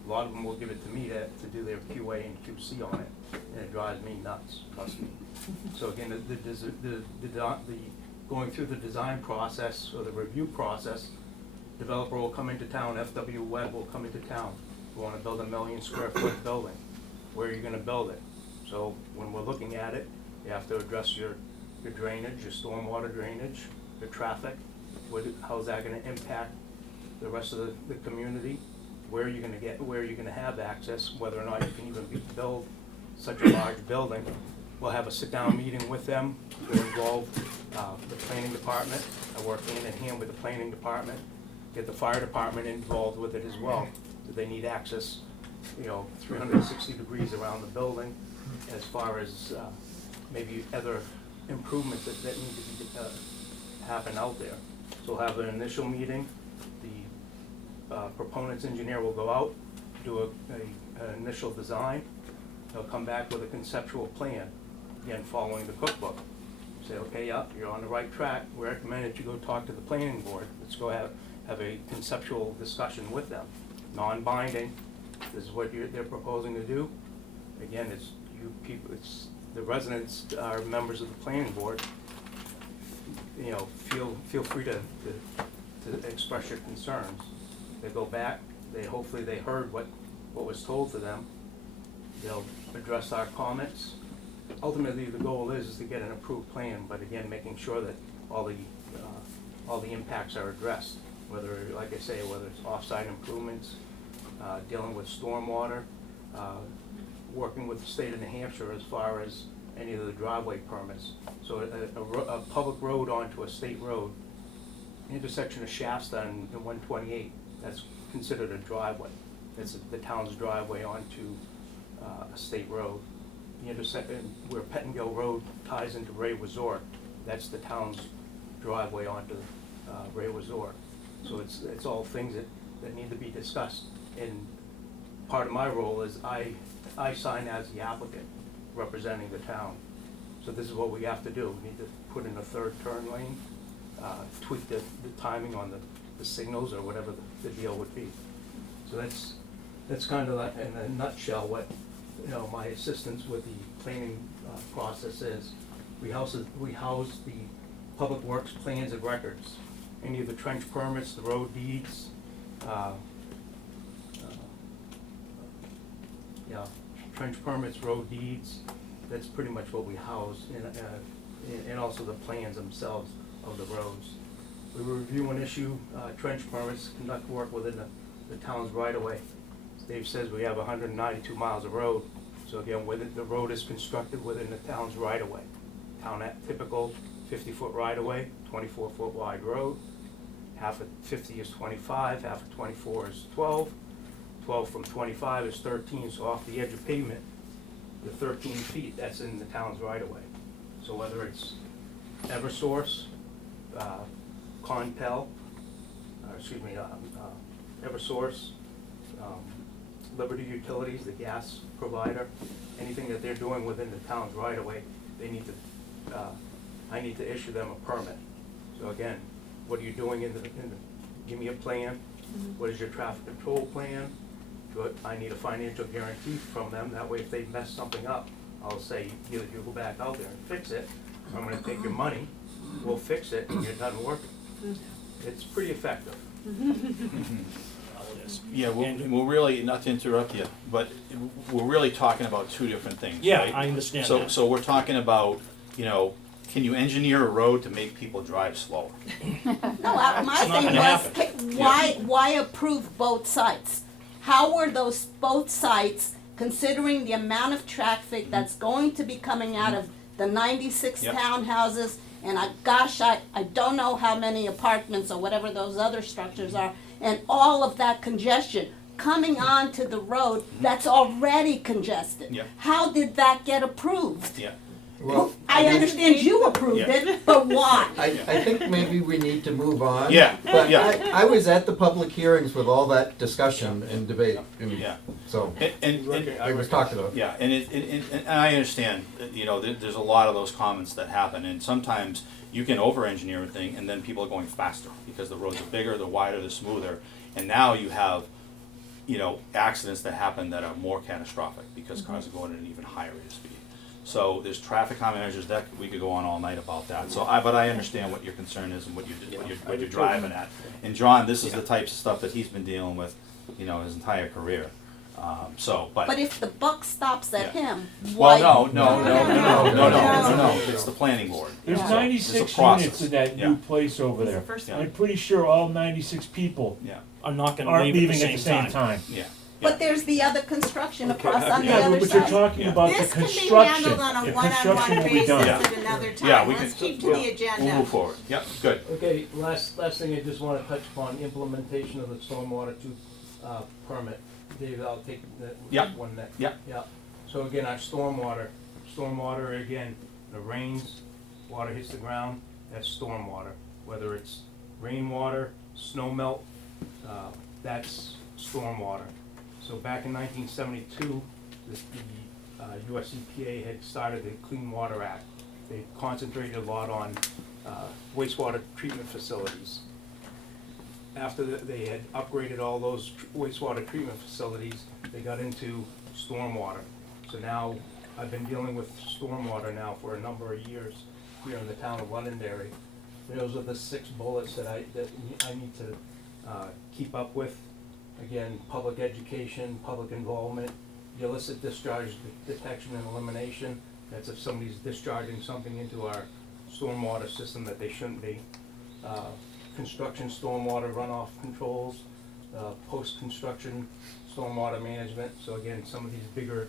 A lot of them will give it to me to do their QA and QC on it, and it drives me nuts, trust me. So again, the going through the design process or the review process, developer will come into town, FW Webb will come into town. We want to build a 1 million square foot building. Where are you going to build it? So when we're looking at it, you have to address your drainage, your stormwater drainage, your traffic. How's that going to impact the rest of the community? Where are you going to have access, whether or not you can even build such a large building. We'll have a sit-down meeting with them. We'll involve the planning department. I work hand in hand with the planning department. Get the fire department involved with it as well. So they need access, 360 degrees around the building, as far as maybe other improvements that need to be happen out there. So we'll have an initial meeting. The proponent's engineer will go out, do an initial design. They'll come back with a conceptual plan, again following the cookbook. Say, okay, yeah, you're on the right track. We recommend that you go talk to the planning board. Let's go have a conceptual discussion with them. Non-binding. This is what they're proposing to do. Again, it's you people. It's the residents are members of the planning board, you know, feel free to express your concerns. They go back, hopefully they heard what was told to them. They'll address our comments. Ultimately, the goal is to get an approved plan, but again, making sure that all the impacts are addressed, whether, like I say, whether it's off-site improvements, dealing with stormwater, working with the state of New Hampshire as far as any of the driveway permits. So a public road onto a state road, intersection of Shasta and 128, that's considered a driveway. It's the town's driveway onto a state road. The intersection where Pettingill Road ties into Ray Resort, that's the town's driveway onto Ray Resort. So it's all things that need to be discussed. And part of my role is I sign as the applicant representing the town. So this is what we have to do. We need to put in a third turn lane, tweak the timing on the signals or whatever the deal would be. So that's kind of like, in a nutshell, what, you know, my assistance with the planning process is. We house the public works plans and records, any of the trench permits, the road deeds, trench permits, road deeds. That's pretty much what we house, and also the plans themselves of the roads. We review and issue trench permits, conduct work within the town's right-of-way. Dave says we have 192 miles of road, so again, the road is constructed within the town's right-of-way. Town at typical 50-foot right-of-way, 24-foot wide road. Half of 50 is 25, half of 24 is 12. 12 from 25 is 13, so off the edge of pavement, the 13 feet, that's in the town's right-of-way. So whether it's Eversource, Conpel, Eversource, Liberty Utilities, the gas provider, anything that they're doing within the town's right-of-way, they need to, I need to issue them a permit. So again, what are you doing give me a plan. What is your traffic control plan? I need a financial guarantee from them. That way if they mess something up, I'll say, either you go back out there and fix it, or I'm gonna take your money, we'll fix it, and you're done working. It's pretty effective. Yeah, we're really, not to interrupt you, but we're really talking about two different things, Yeah, right? I understand So, that. so we're talking about, you know, can you engineer a road to make people drive slower? No, my It's not thing gonna was, happen. why approve both sites? How were those both sites, considering the amount of traffic that's going to be coming out of the 96 Yep. townhouses, and I don't know how many apartments or whatever those other structures are, and all of that congestion coming onto the road that's already congested? Yep. How did that get approved? Yeah. Well, I understand you approved Yeah. it, but why? I think maybe we need to move on. Yeah, But yeah. I was at the public hearings with all that discussion and debate, Yeah. so And it was talked about. yeah, and I understand, that, you know, there's a lot of those comments that happen, and sometimes you can over-engineer a thing, and then people are going faster, because the roads are bigger, they're wider, they're smoother, and now you have, you know, accidents that happen that are more catastrophic, because cars are going at an even higher rate of speed. So there's traffic calming measures, that, we could go on all night about that, so but I understand what your concern is and what you're driving at. And John, this is the types of stuff that he's been dealing with, you know, his entire career, But if the buck stops at Yeah. him, why? Well, no, it's the planning board. There's Yeah. 96 It's a process. units in that Yeah. new place over there. Yeah. I'm pretty sure all 96 people Yeah, Are not gonna aren't leave leaving at the same time. yeah. But there's the other construction across on the Yeah, other but you're side. talking Yeah. about the This can be construction. handled on a The construction one-on-one will be basis done. Yeah. at another Yeah, time. we Let's can- keep to the We'll agenda. move forward, yep, good. Okay, last thing I just wanna touch upon, implementation of the stormwater permit. Dave, I'll take that Yep. one next. Yep. Yeah, so again, our stormwater again, the rains, water hits the ground, that's stormwater. Whether it's rainwater, snow melt, that's stormwater. So back in 1972, the US EPA had started the Clean Water Act. They concentrated a lot on wastewater treatment facilities. After they had upgraded all those wastewater treatment facilities, they got into stormwater. So now I've been dealing with stormwater now for a number of years here in the town of Londonderry. Those are the 6 bullets that I need to keep up with. Again, public education, public involvement, illicit discharge detection and elimination. That's if somebody's discharging something into our stormwater system that they shouldn't be. Construction stormwater runoff controls, post-construction stormwater management. So again, some of these bigger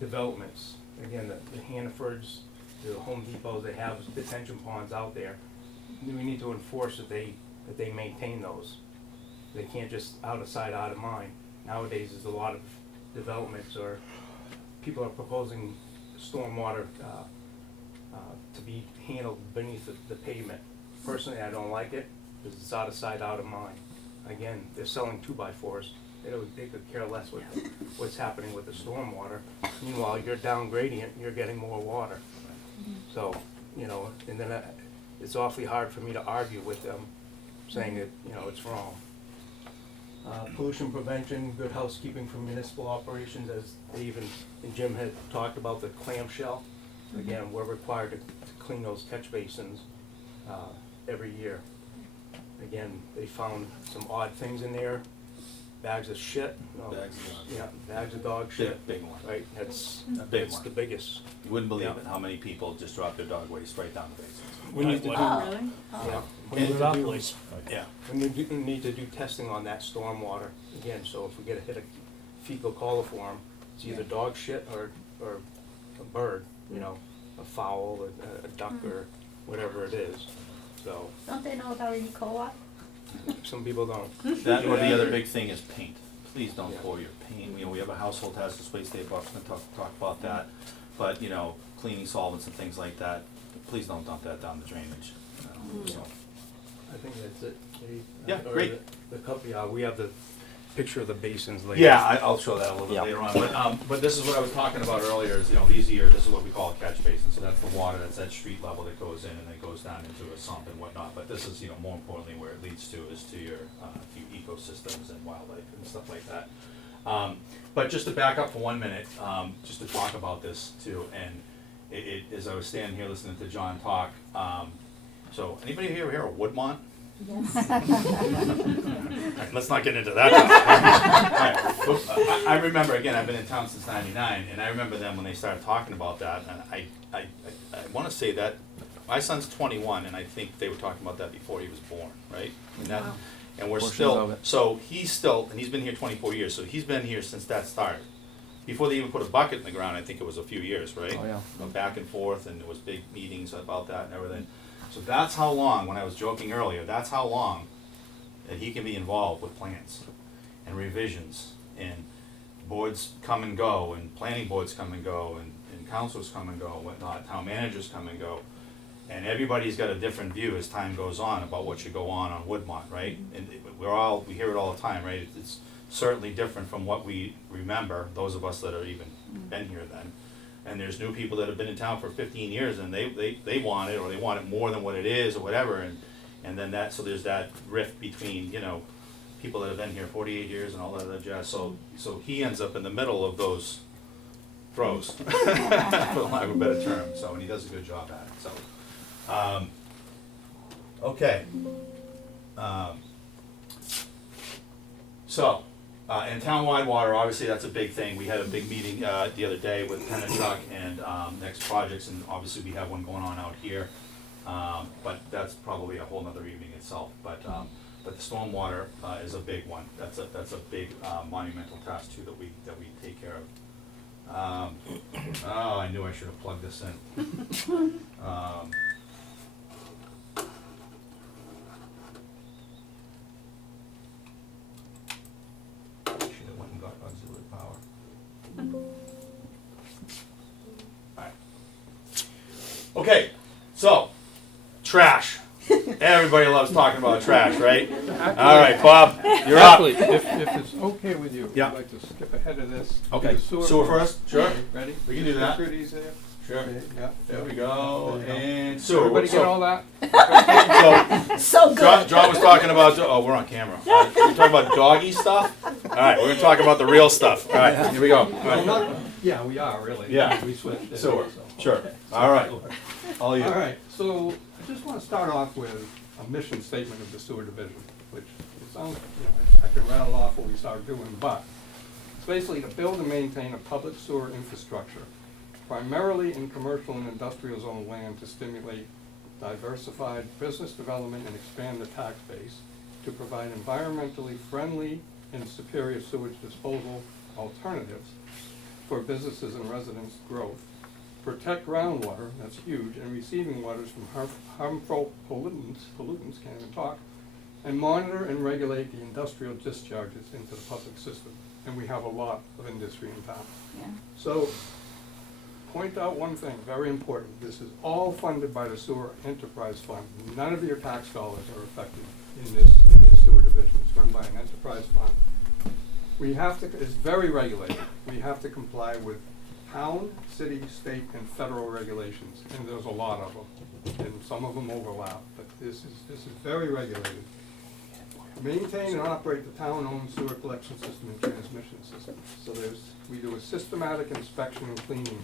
developments, again, the Hannafords, the Home Depots, they have detention ponds out there. We need to enforce that they maintain those. They can't just out of sight, out of mind. Nowadays, there's a lot of developments or people are proposing stormwater to be handled beneath the pavement. Personally, I don't like it because it's out of sight, out of mind. Again, they're selling 2x4s. They could care less what's happening with the stormwater. Meanwhile, you're down gradient, you're getting more water. So, you know, and then it's awfully hard for me to argue with them, saying that, you know, it's wrong. Pollution prevention, good housekeeping for municipal operations, as Dave and Jim had talked about the clamshell. Again, we're required to clean those catch basins every year. Again, they found some odd things in there, bags of shit. No, Bags of dog. Yeah, bags of dog shit. Big one. Right, that's Big one. the biggest. You wouldn't believe Yeah. it, how many people just drop their dog waste right down the basins. We need to do, Oh, yeah, oh. we need to do, Yeah. we need to do testing on that stormwater, again, so if we get a hit of fecal coliform, it's either dog shit or a bird, you know, a fowl, a duck, or whatever it is, so, Don't they know about E. coli? some people don't. That or the other big thing is paint. Please don't Yeah. pour your paint. You know, we have a household hazardous waste day, Bob's gonna talk about that. But, you know, cleaning solvents and things like that, please don't dump that down the drainage. So, I think that's it, Dave. Yeah, Or great. The company, we have the picture of the basins later. Yeah, I'll show that a little bit Yeah. later on, but this is what I was talking about earlier, is, you know, these here, this is what we call a catch basin, so that's the water, that's that street level that goes in and then goes down into a sump and whatnot, but this is, you know, more importantly, where it leads to is to your ecosystems and wildlife and stuff like that. But just to back up for 1 minute, just to talk about this too, and as I was standing here listening to John talk, so anybody here a Woodmont? Alright, let's not get into that. Alright, I remember, again, I've been in town since '99, and I remember then when they started talking about that, and I wanna say that, my son's 21, and I think they were talking about that before he was born, right? And that, and we're Portions still, of it. so he's still, and he's been here 24 years, so he's been here since that started. Before they even put a bucket in the ground, I think it was a few years, right? Oh, yeah. Went back and forth, and there was big meetings about that and everything. So that's how long, when I was joking earlier, that's how long that he can be involved with plans and revisions, and boards come and go, and planning boards come and go, and councils come and go, and whatnot, town managers come and go. And everybody's got a different view as time goes on about what should go on Woodmont, right? And we hear it all the time, right? It's certainly different from what we remember, those of us that are even been here then. And there's new people that have been in town for 15 years, and they want it, or they want it more than what it is, or whatever, and then so there's that rift between, you know, people that have been here 48 years and all that other jazz, so he ends up in the middle of those throws, for lack of a better term, so, and he does a good job at it, so. Okay. And townwide water, obviously that's a big thing. We had a big meeting the other day with Pennachuck and Next Projects, and obviously we have one going on out here. But that's probably a whole nother evening itself. But the stormwater is a big one. That's a big monumental task too that we take care of. Oh, I knew I should have plugged this in. Should have went and got auxiliary power. Alright. Okay, so, trash. Everybody loves talking about trash, right? Alright, Bob, you're up. Actually, if it's okay with you, Yeah. I'd like to skip ahead of this. to Okay, the sewer first, sure. Okay, ready? We can do that. Securities there? Sure. Okay, yeah. There we go, There you go. and sewer. Everybody get all that? So, So good. John was talking about, oh, we're on camera. We're talking about doggy stuff? Alright, we're gonna talk about the real stuff. Alright, here we go. Alright. Yeah, we are, really. Yeah. We switched it. Sewer, so. sure. All right. All you. All right, so I just want to start off with a mission statement of the sewer division, which it sounds, I can rattle off what we started doing, but it's basically to build and maintain a public sewer infrastructure, primarily in commercial and industrial zone land to stimulate diversified business development and expand the tax base, to provide environmentally friendly and superior sewage disposal alternatives for businesses and residents' growth, protect groundwater, that's huge, and receiving waters from harmful pollutants, can't even talk, and monitor and regulate the industrial discharges into the public system. And we have a lot of industry in town. Yeah. So, point out one thing, very important, this is all funded by the sewer enterprise fund. None of your tax dollars are affected in this sewer division, it's run by an enterprise fund. We have to, it's very regulated, we have to comply with town, city, state, and federal regulations, and there's a lot of them, and some of them overlap, but this is very regulated. Maintain and operate the town-owned sewer collection system and transmission system. So we do a systematic inspection and cleaning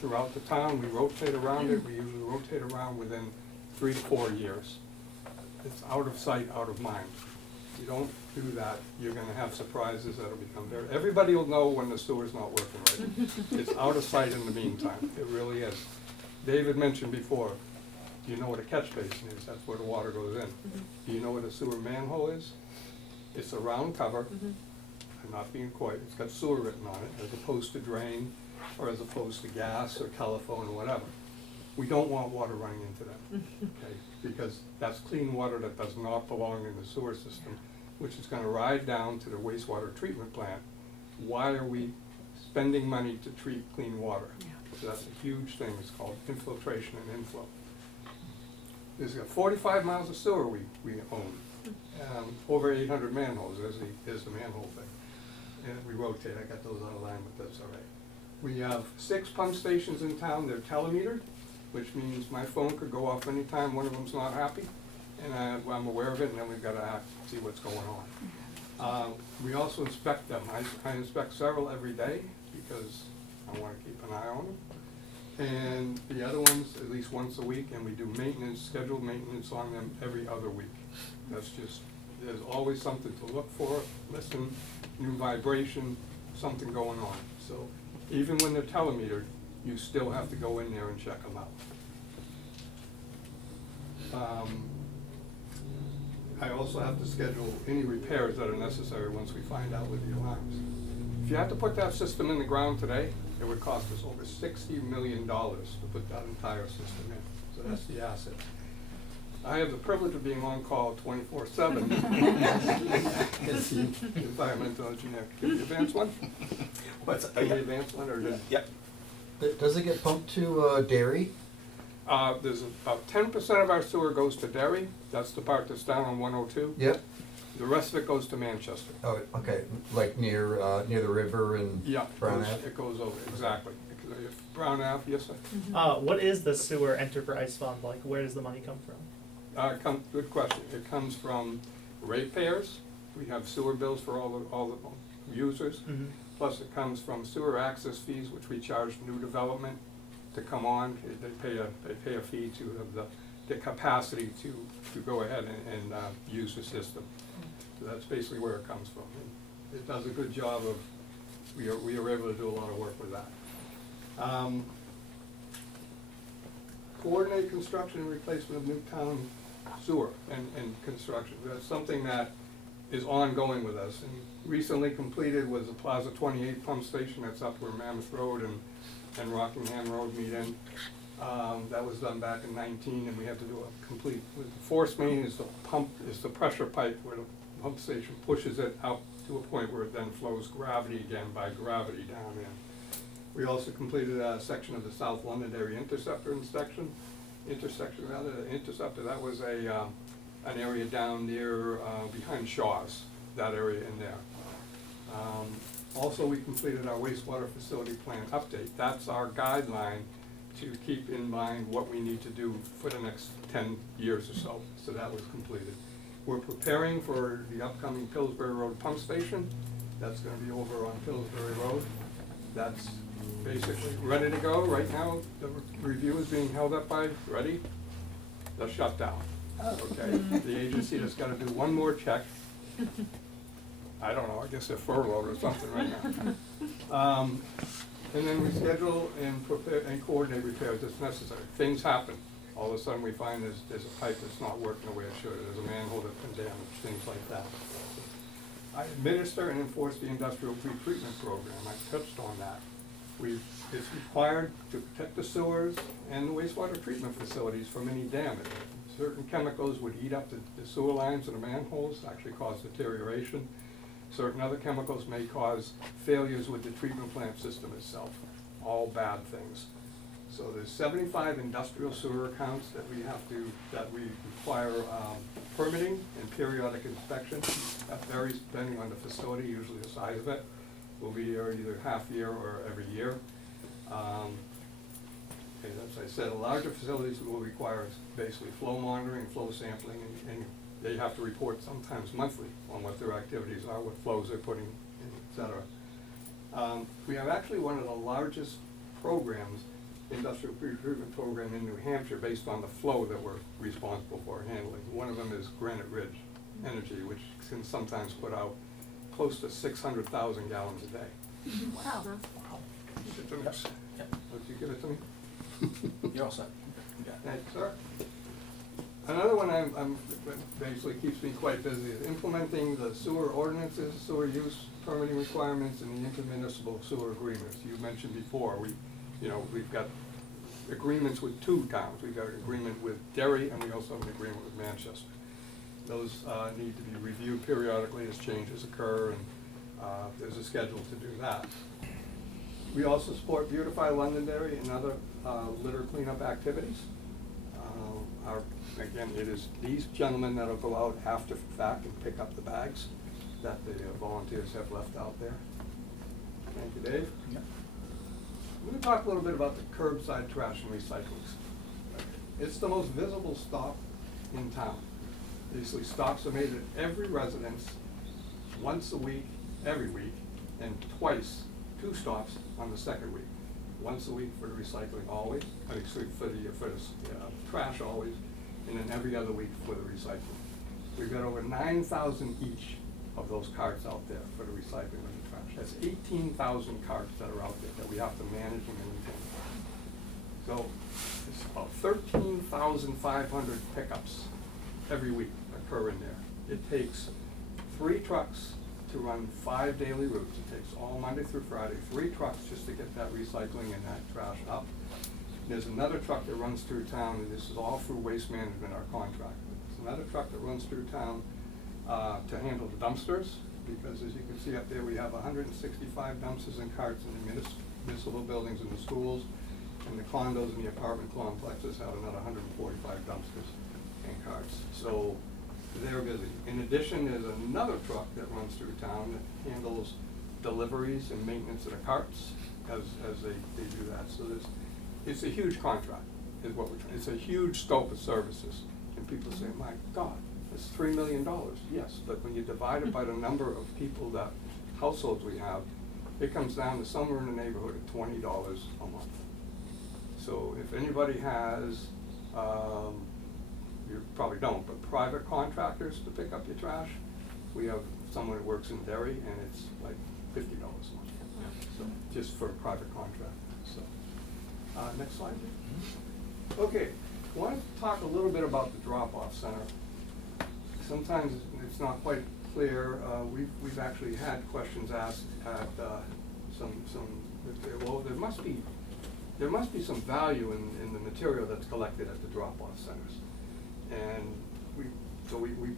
throughout the town, we rotate around it, we usually rotate around within 3 to 4 years. It's out of sight, out of mind. You don't do that, you're gonna have surprises that'll become very, everybody will know when the sewer's not working right. It's out of sight in the meantime, it really is. David mentioned before, do you know what a catch basin is? That's where the water goes in. Do you know what a sewer manhole is? It's a round cover, I'm not being coy, it's got sewer written on it, as opposed to drain, or as opposed to gas or telephone or whatever. We don't want water running into them, okay? Because that's clean water that does not belong in the sewer system, which is gonna ride down to the wastewater treatment plant. Why are we spending money to treat clean water? So that's a huge thing, it's called infiltration and inflow. There's 45 miles of sewer we own, over 800 manholes, there's the manhole thing. And we rotate, I got those out of line, but that's all right. We have 6 pump stations in town, they're telemetered, which means my phone could go off anytime one of them's not happy, and I'm aware of it, and then we've got to act, see what's going on. We also inspect them. I inspect several every day because I want to keep an eye on them. And the other ones at least once a week, and we do maintenance, scheduled maintenance on them every other week. That's just, there's always something to look for, listen, new vibration, something going on. So even when they're telemetered, you still have to go in there and check them out. I also have to schedule any repairs that are necessary once we find out with the alarms. If you have to put that system in the ground today, it would cost us over $60 million to put that entire system in. So that's the asset. I have the privilege of being on call 24/7 as the environmental engineer. Can we advance one? Can we advance one, or just? Yep. Does it get pumped to Derry? There's about 10% of our sewer goes to Derry. That's the part that's down on 102. Yep. The rest of it goes to Manchester. Oh, okay, like near the river and Yeah, Brown Ave? it goes over, exactly. Brown Ave, yes, sir. What is the sewer enterprise fund? Like, where does the money come from? Good question. It comes from ratepayers. We have sewer bills for all the users. Plus it comes from sewer access fees, which we charge new development to come on. They pay a fee to have the capacity to go ahead and use the system. So that's basically where it comes from. And it does a good job of, we are able to do a lot of work with that. Coordinate construction and replacement of new town sewer and construction. That's something that is ongoing with us. And recently completed was the Plaza 28 pump station that's up where Mammoth Road and Rockingham Road meet in. That was done back in 19, and we had to do a complete, with the force main is the pressure pipe where the pump station pushes it out to a point where it then flows gravity again by gravity down in. We also completed a section of the South Londonderry interceptor. That was an area down near, behind Shaw's, that area in there. Also, we completed our wastewater facility plan update. That's our guideline to keep in mind what we need to do for the next 10 years or so. So that was completed. We're preparing for the upcoming Pillsbury Road pump station. That's gonna be over on Pillsbury Road. That's basically ready to go. Right now, the review is being held up by, ready, the shutdown. Okay, the agency has got to do one more check. I don't know, I guess they're furloughed or something right now. And then we schedule and prepare and coordinate repairs as necessary. Things happen. All of a sudden, we find there's a pipe that's not working the way it should. There's a manhole that's been damaged, things like that. I administer and enforce the industrial pretreatment program. I touched on that. It's required to protect the sewers and the wastewater treatment facilities from any damage. Certain chemicals would eat up the sewer lines and the manholes, actually cause deterioration. Certain other chemicals may cause failures with the treatment plant system itself, all bad things. So there's 75 industrial sewer accounts that we require permitting and periodic inspection. That varies depending on the facility, usually the size of it. We'll be here either half year or every year. As I said, the larger facilities will require basically flow monitoring, flow sampling, and they have to report sometimes monthly on what their activities are, what flows they're putting in, et cetera. We have actually one of the largest programs, industrial pretreatment program in New Hampshire, based on the flow that we're responsible for handling. One of them is Granite Ridge Energy, which can sometimes put out close to 600,000 gallons a day. Wow. Sit to me. Would you give it to me? You're all set. Thank you, sir. Another one I'm basically keeps me quite busy is implementing the sewer ordinances, sewer use permitting requirements, and the intermunicipal sewer agreements. You mentioned before, we've got agreements with 2 towns. We've got an agreement with Derry, and we also have an agreement with Manchester. Those need to be reviewed periodically as changes occur, and there's a schedule to do that. We also support Beautify Londonderry and other litter cleanup activities. Again, it is these gentlemen that'll go out after fact and pick up the bags that the volunteers have left out there. Thank you, Dave. Yeah. I'm going to talk a little bit about the curbside trash and recycling. It's the most visible stop in town. Basically, stops are made at every residence once a week, every week, and twice, 2 stops on the second week. Once a week for the recycling always, for the trash always, and then every other week for the recycling. We've got over 9,000 each of those carts out there for the recycling of the trash. That's 18,000 carts that are out there that we have to manage and maintain. So it's about 13,500 pickups every week occur in there. It takes 3 trucks to run 5 daily routes. It takes all Monday through Friday, 3 trucks just to get that recycling and that trash up. There's another truck that runs through town, and this is all through Waste Management, our contract. There's another truck that runs through town to handle the dumpsters, because as you can see up there, we have 165 dumpsters and carts in the municipal buildings and the schools, and the condos and the apartment complexes have another 145 dumpsters and carts. So they're busy. In addition, there's another truck that runs through town that handles deliveries and maintenance of the carts as they do that. So it's a huge contract, is what we're trying. It's a huge scope of services. And people say, my God, it's $3 million. Yes, but when you divide it by the number of people households we have, it comes down to somewhere in the neighborhood of $20 a month. So if anybody has, you probably don't, but private contractors to pick up your trash, we have someone who works in Derry, and it's like $50 a month. So just for a private contract. So next slide, please. Okay, I want to talk a little bit about the drop-off center. Sometimes it's not quite clear. We've actually had questions asked at well, there must be some value in the material that's collected at the drop-off centers. And we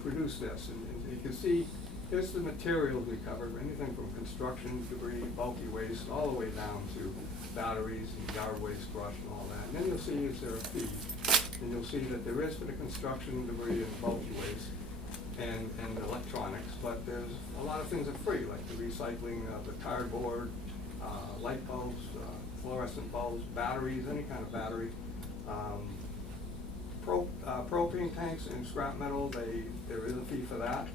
produce this, and you can see here's the materials we cover, anything from construction debris, bulky waste, all the way down to batteries and yard waste, brush, and all that. And then you'll see is there a fee, and you'll see that there is for the construction debris and bulky waste and electronics, but there's a lot of things that are free, like the recycling of the cardboard, light bulbs, fluorescent bulbs, batteries, any kind of battery. Propane tanks and scrap metal, there is a fee for that,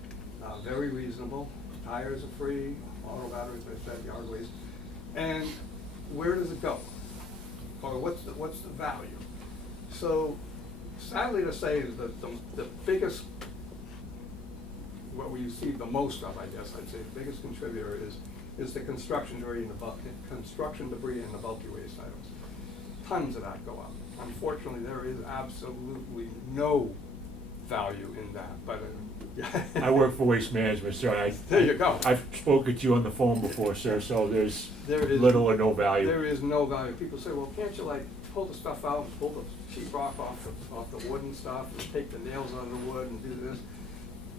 very reasonable. Tires are free, auto batteries, I said, yard waste. And where does it go? Or what's the value? So sadly to say is that the biggest, what we see the most of, I guess I'd say, the biggest contributor is the construction debris and the bulky waste items. Tons of that go up. Unfortunately, there is absolutely no value in that, but I work for Waste Management, sir. There you go. I've spoken to you on the phone before, sir, so there's There is little or no value. There is no value. People say, well, can't you like pull the stuff out, and pull the sheet rock off the wood and stuff, and take the nails out of the wood and do this?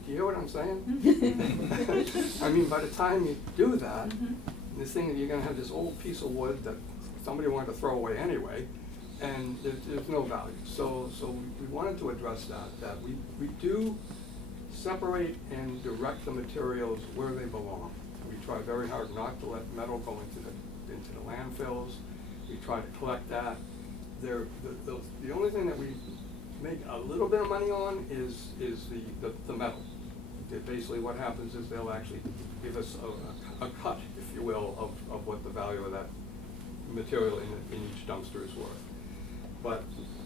Do you hear what I'm saying? I mean, by the time you do that, this thing, you're gonna have this old piece of wood that somebody wanted to throw away anyway, and there's no value. So we wanted to address that we do separate and direct the materials where they belong. We try very hard not to let metal go into the landfills. We try to collect that. The only thing that we make a little bit of money on is the metal. Basically what happens is they'll actually give us a cut, if you will, of what the value of that material in each dumpster is worth. But,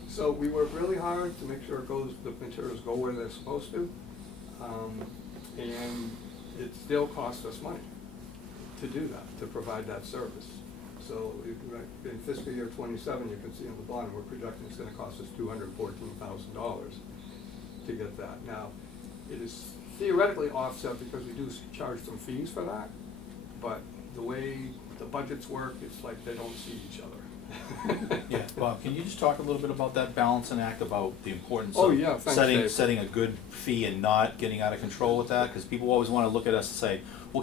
so we work really hard to make sure the materials go where they're supposed to. And it still costs us money to do that, to provide that service. So in fiscal year 27, you can see on the bottom, we're projecting it's gonna cost us $214,000 to get that. Now, it is theoretically offset because we do charge some fees for that, but the way the budgets work, it's like they don't see each other. Yeah, Bob, can you just talk a little bit about that balancing act, about the importance Oh, of yeah, thanks, Dave. setting a good fee and not getting out of control with that? Because people always want to look at us and say, well,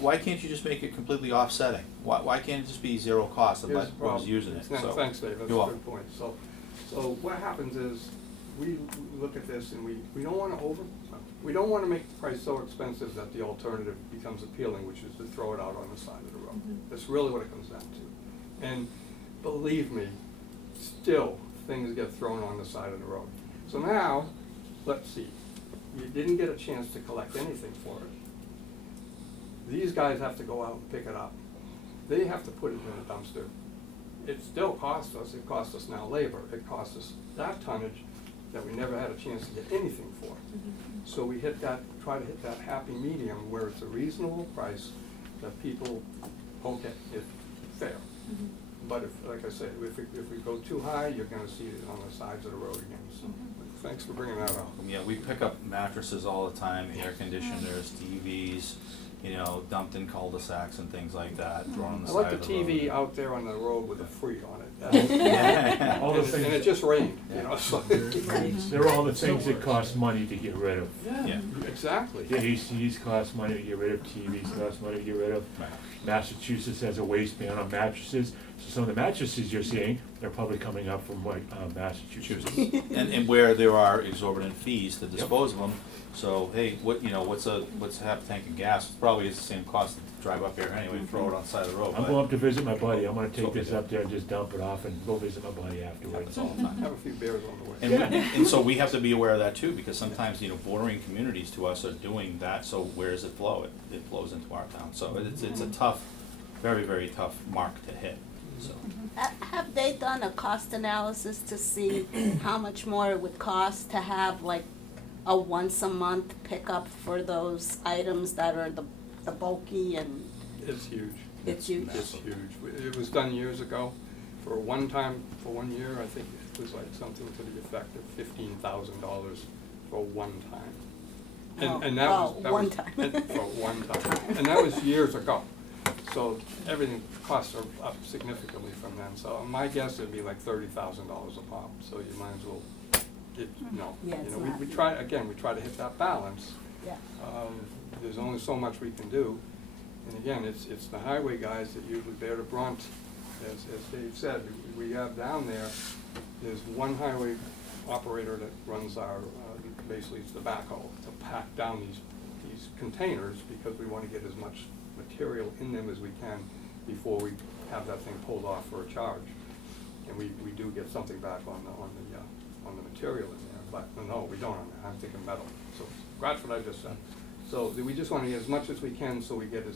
why can't you just make it completely offsetting? Why can't it just be zero cost and Here's let the whoever's problem. using it? No, So, thanks, Dave, that's a you're welcome. good point. So what happens is, we look at this and we don't wanna we don't wanna make the price so expensive that the alternative becomes appealing, which is to throw it out on the side of the road. That's really what it comes down to. And believe me, still, things get thrown on the side of the road. So now, let's see, you didn't get a chance to collect anything for it. These guys have to go out and pick it up. They have to put it in a dumpster. It still costs us, it costs us now labor, it costs us that tonnage that we never had a chance to get anything for. So we try to hit that happy medium where it's a reasonable price that people, okay, it's fair. But if, like I said, if we go too high, you're gonna see it on the sides of the road again, so, thanks for bringing that up. Yeah, we pick up mattresses all the time, air conditioners, TVs, dumped in cul-de-sacs and things like that, thrown on the I side like of the the road. TV out there on the road with a free on it. All the And it things, just rained, so. they're all the things that cost money to get rid of. Yeah. Exactly. The ACs cost money to get rid of, TVs cost money to get rid of. Right. Massachusetts has a waste ban on mattresses, so some of the mattresses you're seeing, they're probably coming up from Massachusetts. And where there are exorbitant fees to dispose of them, so, hey, what's a half a tank of gas? Probably is the same cost to drive up here anyway, throw it on the side of the road. I'm but- going up to visit my buddy, I'm gonna take So- this up there and just dump it off and go visit my buddy afterwards. Happens all the time. Have a few beers on the way. And so we have to be aware of that too, because sometimes, bordering communities to us are doing that, so where does it flow? It flows into our town, so it's a tough, very, very tough mark to hit, so. Have they done a cost analysis to see how much more it would cost to have like a once-a-month pickup for those items that are the bulky and It's huge. it's huge? It's huge. It was done years ago. For one year, I think it was like something to the effect of $15,000 for one time. And that was one time. For one time. And that was years ago. So everything, costs are up significantly from then. So my guess would be like $30,000 a pop. So you might as well, Yeah, it's we not. try to hit that balance. Yeah. There's only so much we can do. And again, it's the highway guys that usually bear the brunt. As Dave said, we have down there's one highway operator that runs our, basically it's the backhoe, to pack down these containers because we want to get as much material in them as we can before we have that thing pulled off for a charge. And we do get something back on the material in there, but no, we don't on that. I'm thinking metal. So that's what I just said. So we just want to get as much as we can so we get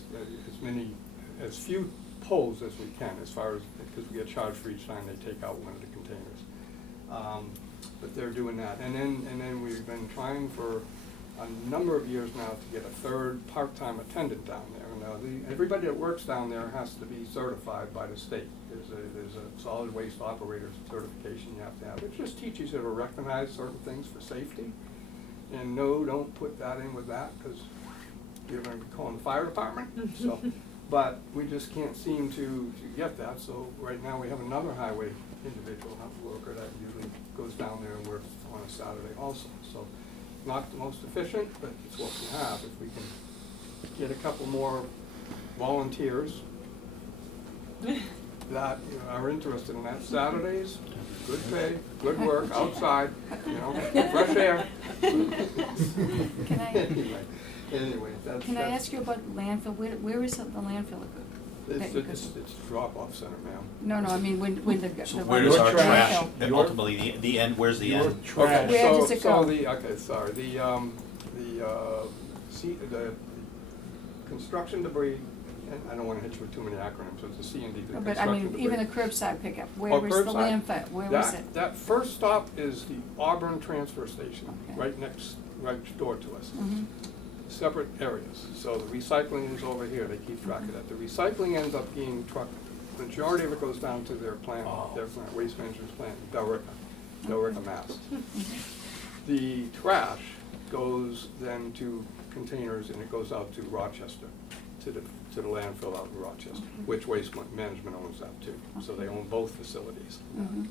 as few compose as we can, as far as, because we get charged for each time they take out one of the containers. But they're doing that, and then we've been trying for a number of years now to get a third part-time attendant down there. Everybody that works down there has to be certified by the state. There's a solid waste operator certification you have to have. It just teaches you to recognize certain things for safety. And no, don't put that in with that, because you're gonna be calling the fire department, so. But we just can't seem to get that, so right now we have another highway individual, worker, that usually goes down there and works on a Saturday also. So, not the most efficient, but it's what we have. If we can get a couple more volunteers that are interested in that. Saturdays, good pay, good work, outside, fresh air. Can I, Anyway, that's. can I ask you about landfill? Where is the landfill? It's drop-off center, ma'am. No, I mean, when the. So the where does Your our trash- trash, your- ultimately, the end, where's the Your end? trash. Where does it go? The construction debris, and I don't wanna hit you with too many acronyms, so it's the C&D, the But I construction mean, debris. even the curbside pickup, Oh, where is the curbside. landfill? Where is it? That first stop is the Auburn Transfer Station, Okay. right door to us. Mhm. Separate areas, so the recycling is over here, they keep track of that. The recycling ends up being trucked, the majority of it goes down to their plant, waste management plant, in Billerica, Mass. The trash goes then to containers and it goes out to Rochester, to the landfill out in Rochester, which Waste Management owns that too, so they own both facilities. Mhm.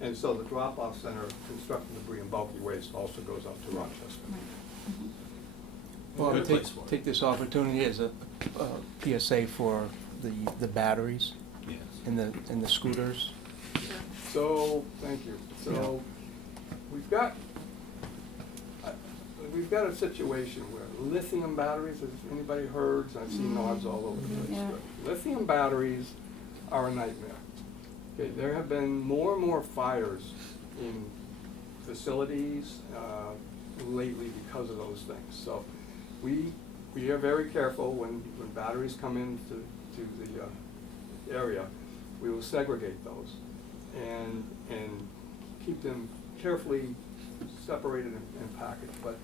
And so the drop-off center, construction debris and bulky waste also goes out to Rochester. Mhm. Well, Good take, place for it. take this opportunity as a PSA for the batteries Yes. and the scooters. So, thank you. So, we've got a situation where lithium batteries, has anybody heard? I've seen nods all over the place. Yeah. But lithium batteries are a nightmare. Okay, there have been more and more fires in facilities lately because of those things. So, we are very careful when batteries come into the area. We will segregate those and keep them carefully separated and packaged. But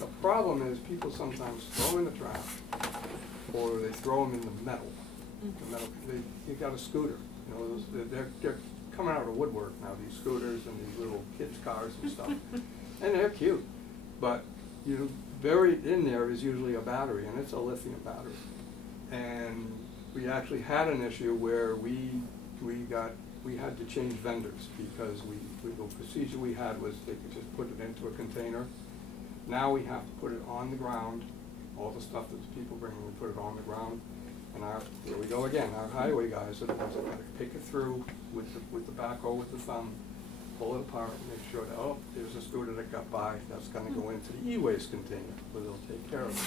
the problem is people sometimes throw in the trash or they throw them in the metal. You got a scooter, they're coming out of the woodwork now, these scooters and these little kids' cars and stuff. And they're cute, but buried in there is usually a battery, and it's a lithium battery. And we actually had an issue where we had to change vendors because the procedure we had was they could just put it into a container. Now we have to put it on the ground, all the stuff that the people bring, we put it on the ground. And here we go again, our highway guys are the ones that gotta pick it through with the backhoe, with the thumb, pull it apart, and make sure that, there's a scooter that got by, that's gonna go into the e-waste container, where they'll take care of it,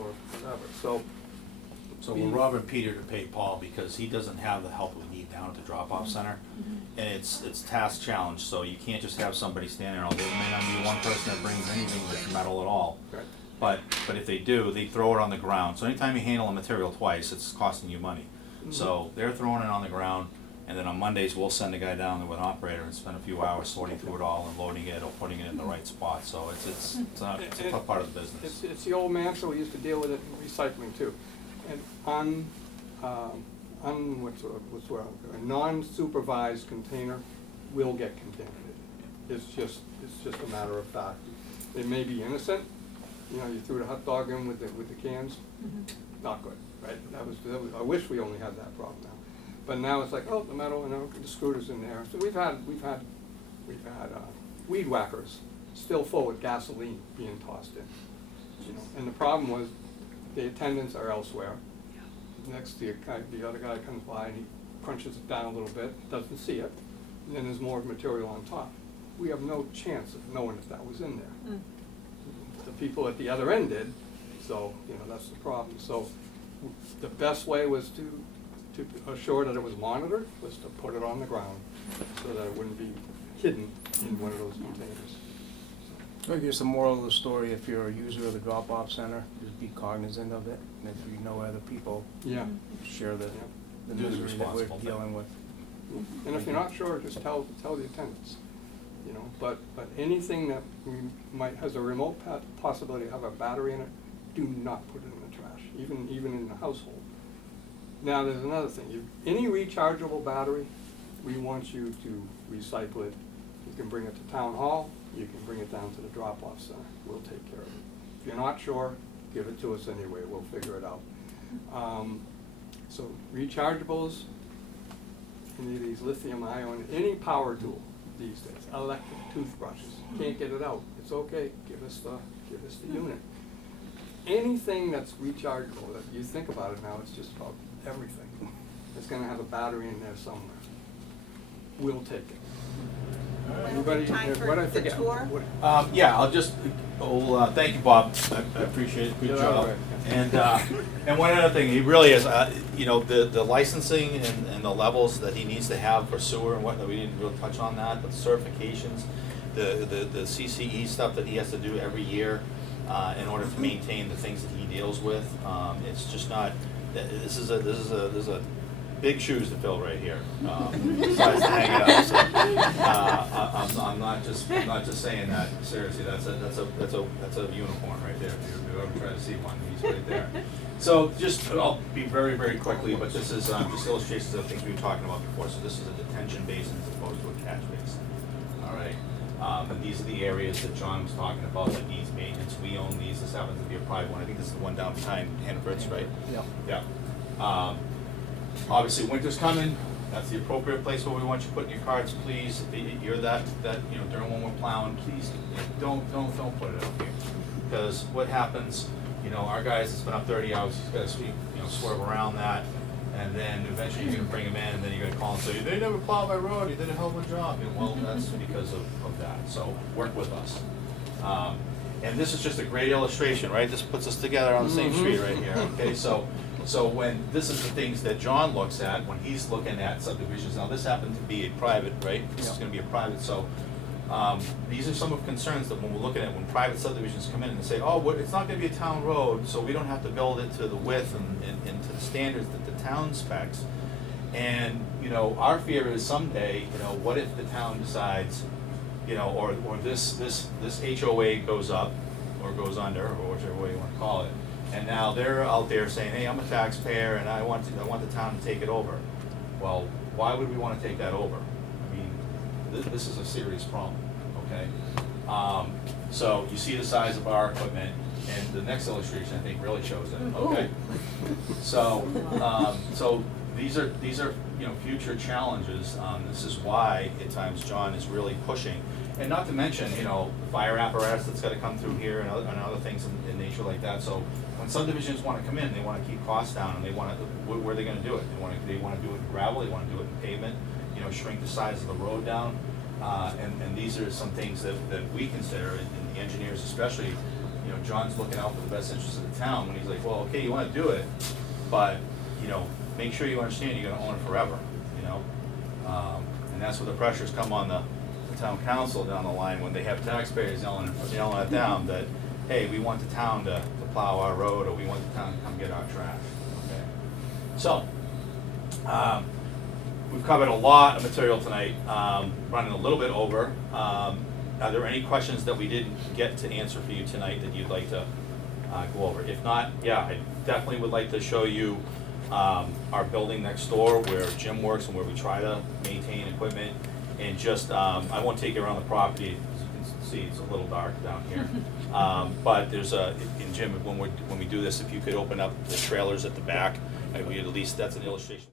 or whatever, so. So we're robbing Peter to pay Paul because he doesn't have the help we need down at the drop-off center. And it's task challenge, so you can't just have somebody standing there all day. There may not be one person that brings anything that's metal at all. Right. But if they do, they throw it on the ground. So anytime you handle a material twice, it's costing you money. So they're throwing it on the ground, and then on Mondays, we'll send a guy down there with an operator and spend a few hours sorting through it all and loading it or putting it in the right spot. So it's a tough part of the business. It's the old mantra, we used to deal with it in recycling too. And a non-supervised container will get contaminated. It's just a matter of fact. It may be innocent, you threw the hot dog in with the cans, not good, right? That was, I wish we only had that problem now. But now it's like, the metal, the scooters in there. So we've had weed whackers still full with gasoline being tossed in. And the problem was the attendants are elsewhere. Next, the other guy comes by and he crunches it down a little bit, doesn't see it, and then there's more material on top. We have no chance of knowing if that was in there. The people at the other end did, so that's the problem. So the best way was to assure that it was monitored, was to put it on the ground so that it wouldn't be hidden in one of those containers. I guess the moral of the story, if you're a user of the drop-off center, just be cognizant of it, and if you know other people, Yeah. share the the Do the misery that we're responsible thing. dealing with. And if you're not sure, just tell the attendants, you know, but anything that has a remote possibility to have a battery in it, do not put it in the trash, even in the household. Now, there's another thing, any rechargeable battery, we want you to recycle it. You can bring it to town hall, you can bring it down to the drop-off center, we'll take care of it. If you're not sure, give it to us anyway, we'll figure it out. So rechargeables, any of these lithium ion, any power tool these days, electric toothbrushes, can't get it out, it's okay, give us the unit. Anything that's rechargeable, that you think about it now, it's just about everything. It's gonna have a battery in there somewhere. We'll take it. Anybody, what I forget? What- Yeah, I'll just, thank you, Bob, I appreciate it, good You're job. all right. And one other thing, he really is, you know, the licensing and the levels that he needs to have for sewer and whatnot, we didn't really touch on that, but the certifications, the CCE stuff that he has to do every year, in order to maintain the things that he deals with, it's just not, this is a big shoes to fill right here, besides to hang it up, so, I'm not just saying that, seriously, that's a unicorn right there, if you ever try to see one, he's right there. So just, I'll be very, very quickly, but this is, just illustrations of things we were talking about before, so this is a detention basin as opposed to a catch basin, all right? And these are the areas that John was talking about that needs maintenance, we own these, this happens to be a private one, I think this is the one down behind Hannaford's, right? Yeah. Yeah. Obviously, winter's coming, that's the appropriate place where we want you putting your cards, please. If you're that, you know, during when we're plowing, please, don't put it out here. Because what happens, you know, our guys, it's been up 30 hours, he's gotta swerve around that. And then eventually you're gonna bring him in, and then you're gonna call and say, they never plowed my road, you did a hell of a job. And well, that's because of that, so work with us. And this is just a great illustration, right? This puts us together on the same street right here, okay? So when, this is the things that John looks at when he's looking at subdivisions. Now, this happens to be a private, right? This is gonna be a private, so, these are some of the concerns that when we're looking at, when private subdivisions come in and say, oh, it's not gonna be a town road, so we don't have to build it to the width and to the standards that the town specs. And, you know, our fear is someday, you know, what if the town decides, you know, or this HOA goes up, or goes under, or whichever way you wanna call it. And now they're out there saying, hey, I'm a taxpayer and I want the town to take it over. Well, why would we wanna take that over? I mean, this is a serious problem, okay? So you see the size of our equipment, and the next illustration I think really shows it, okay? So these are, you know, future challenges. This is why at times John is really pushing. And not to mention, you know, the fire apparatus that's gotta come through here and other things in nature like that. So when subdivisions wanna come in, they wanna keep costs down, and they wanna, where are they gonna do it? They wanna do it in gravel, they wanna do it in pavement, you know, shrink the size of the road down. And these are some things that we consider, and the engineers especially, you know, John's looking out for the best interests of the town when he's like, well, okay, you wanna do it, but, you know, make sure you understand you're gonna own it forever, you know? And that's where the pressures come on the town council down the line when they have taxpayers yelling at them that, hey, we want the town to plow our road, or we want the town to come get our trash, okay? So, we've covered a lot of material tonight, running a little bit over. Are there any questions that we didn't get to answer for you tonight that you'd like to go over? If not, yeah, I definitely would like to show you our building next door where Jim works and where we try to maintain equipment. And just, I won't take you around the property, as you can see, it's a little dark down here. But there's in Jim, when we do this, if you could open up the trailers at the back, we at least, that's an illustration.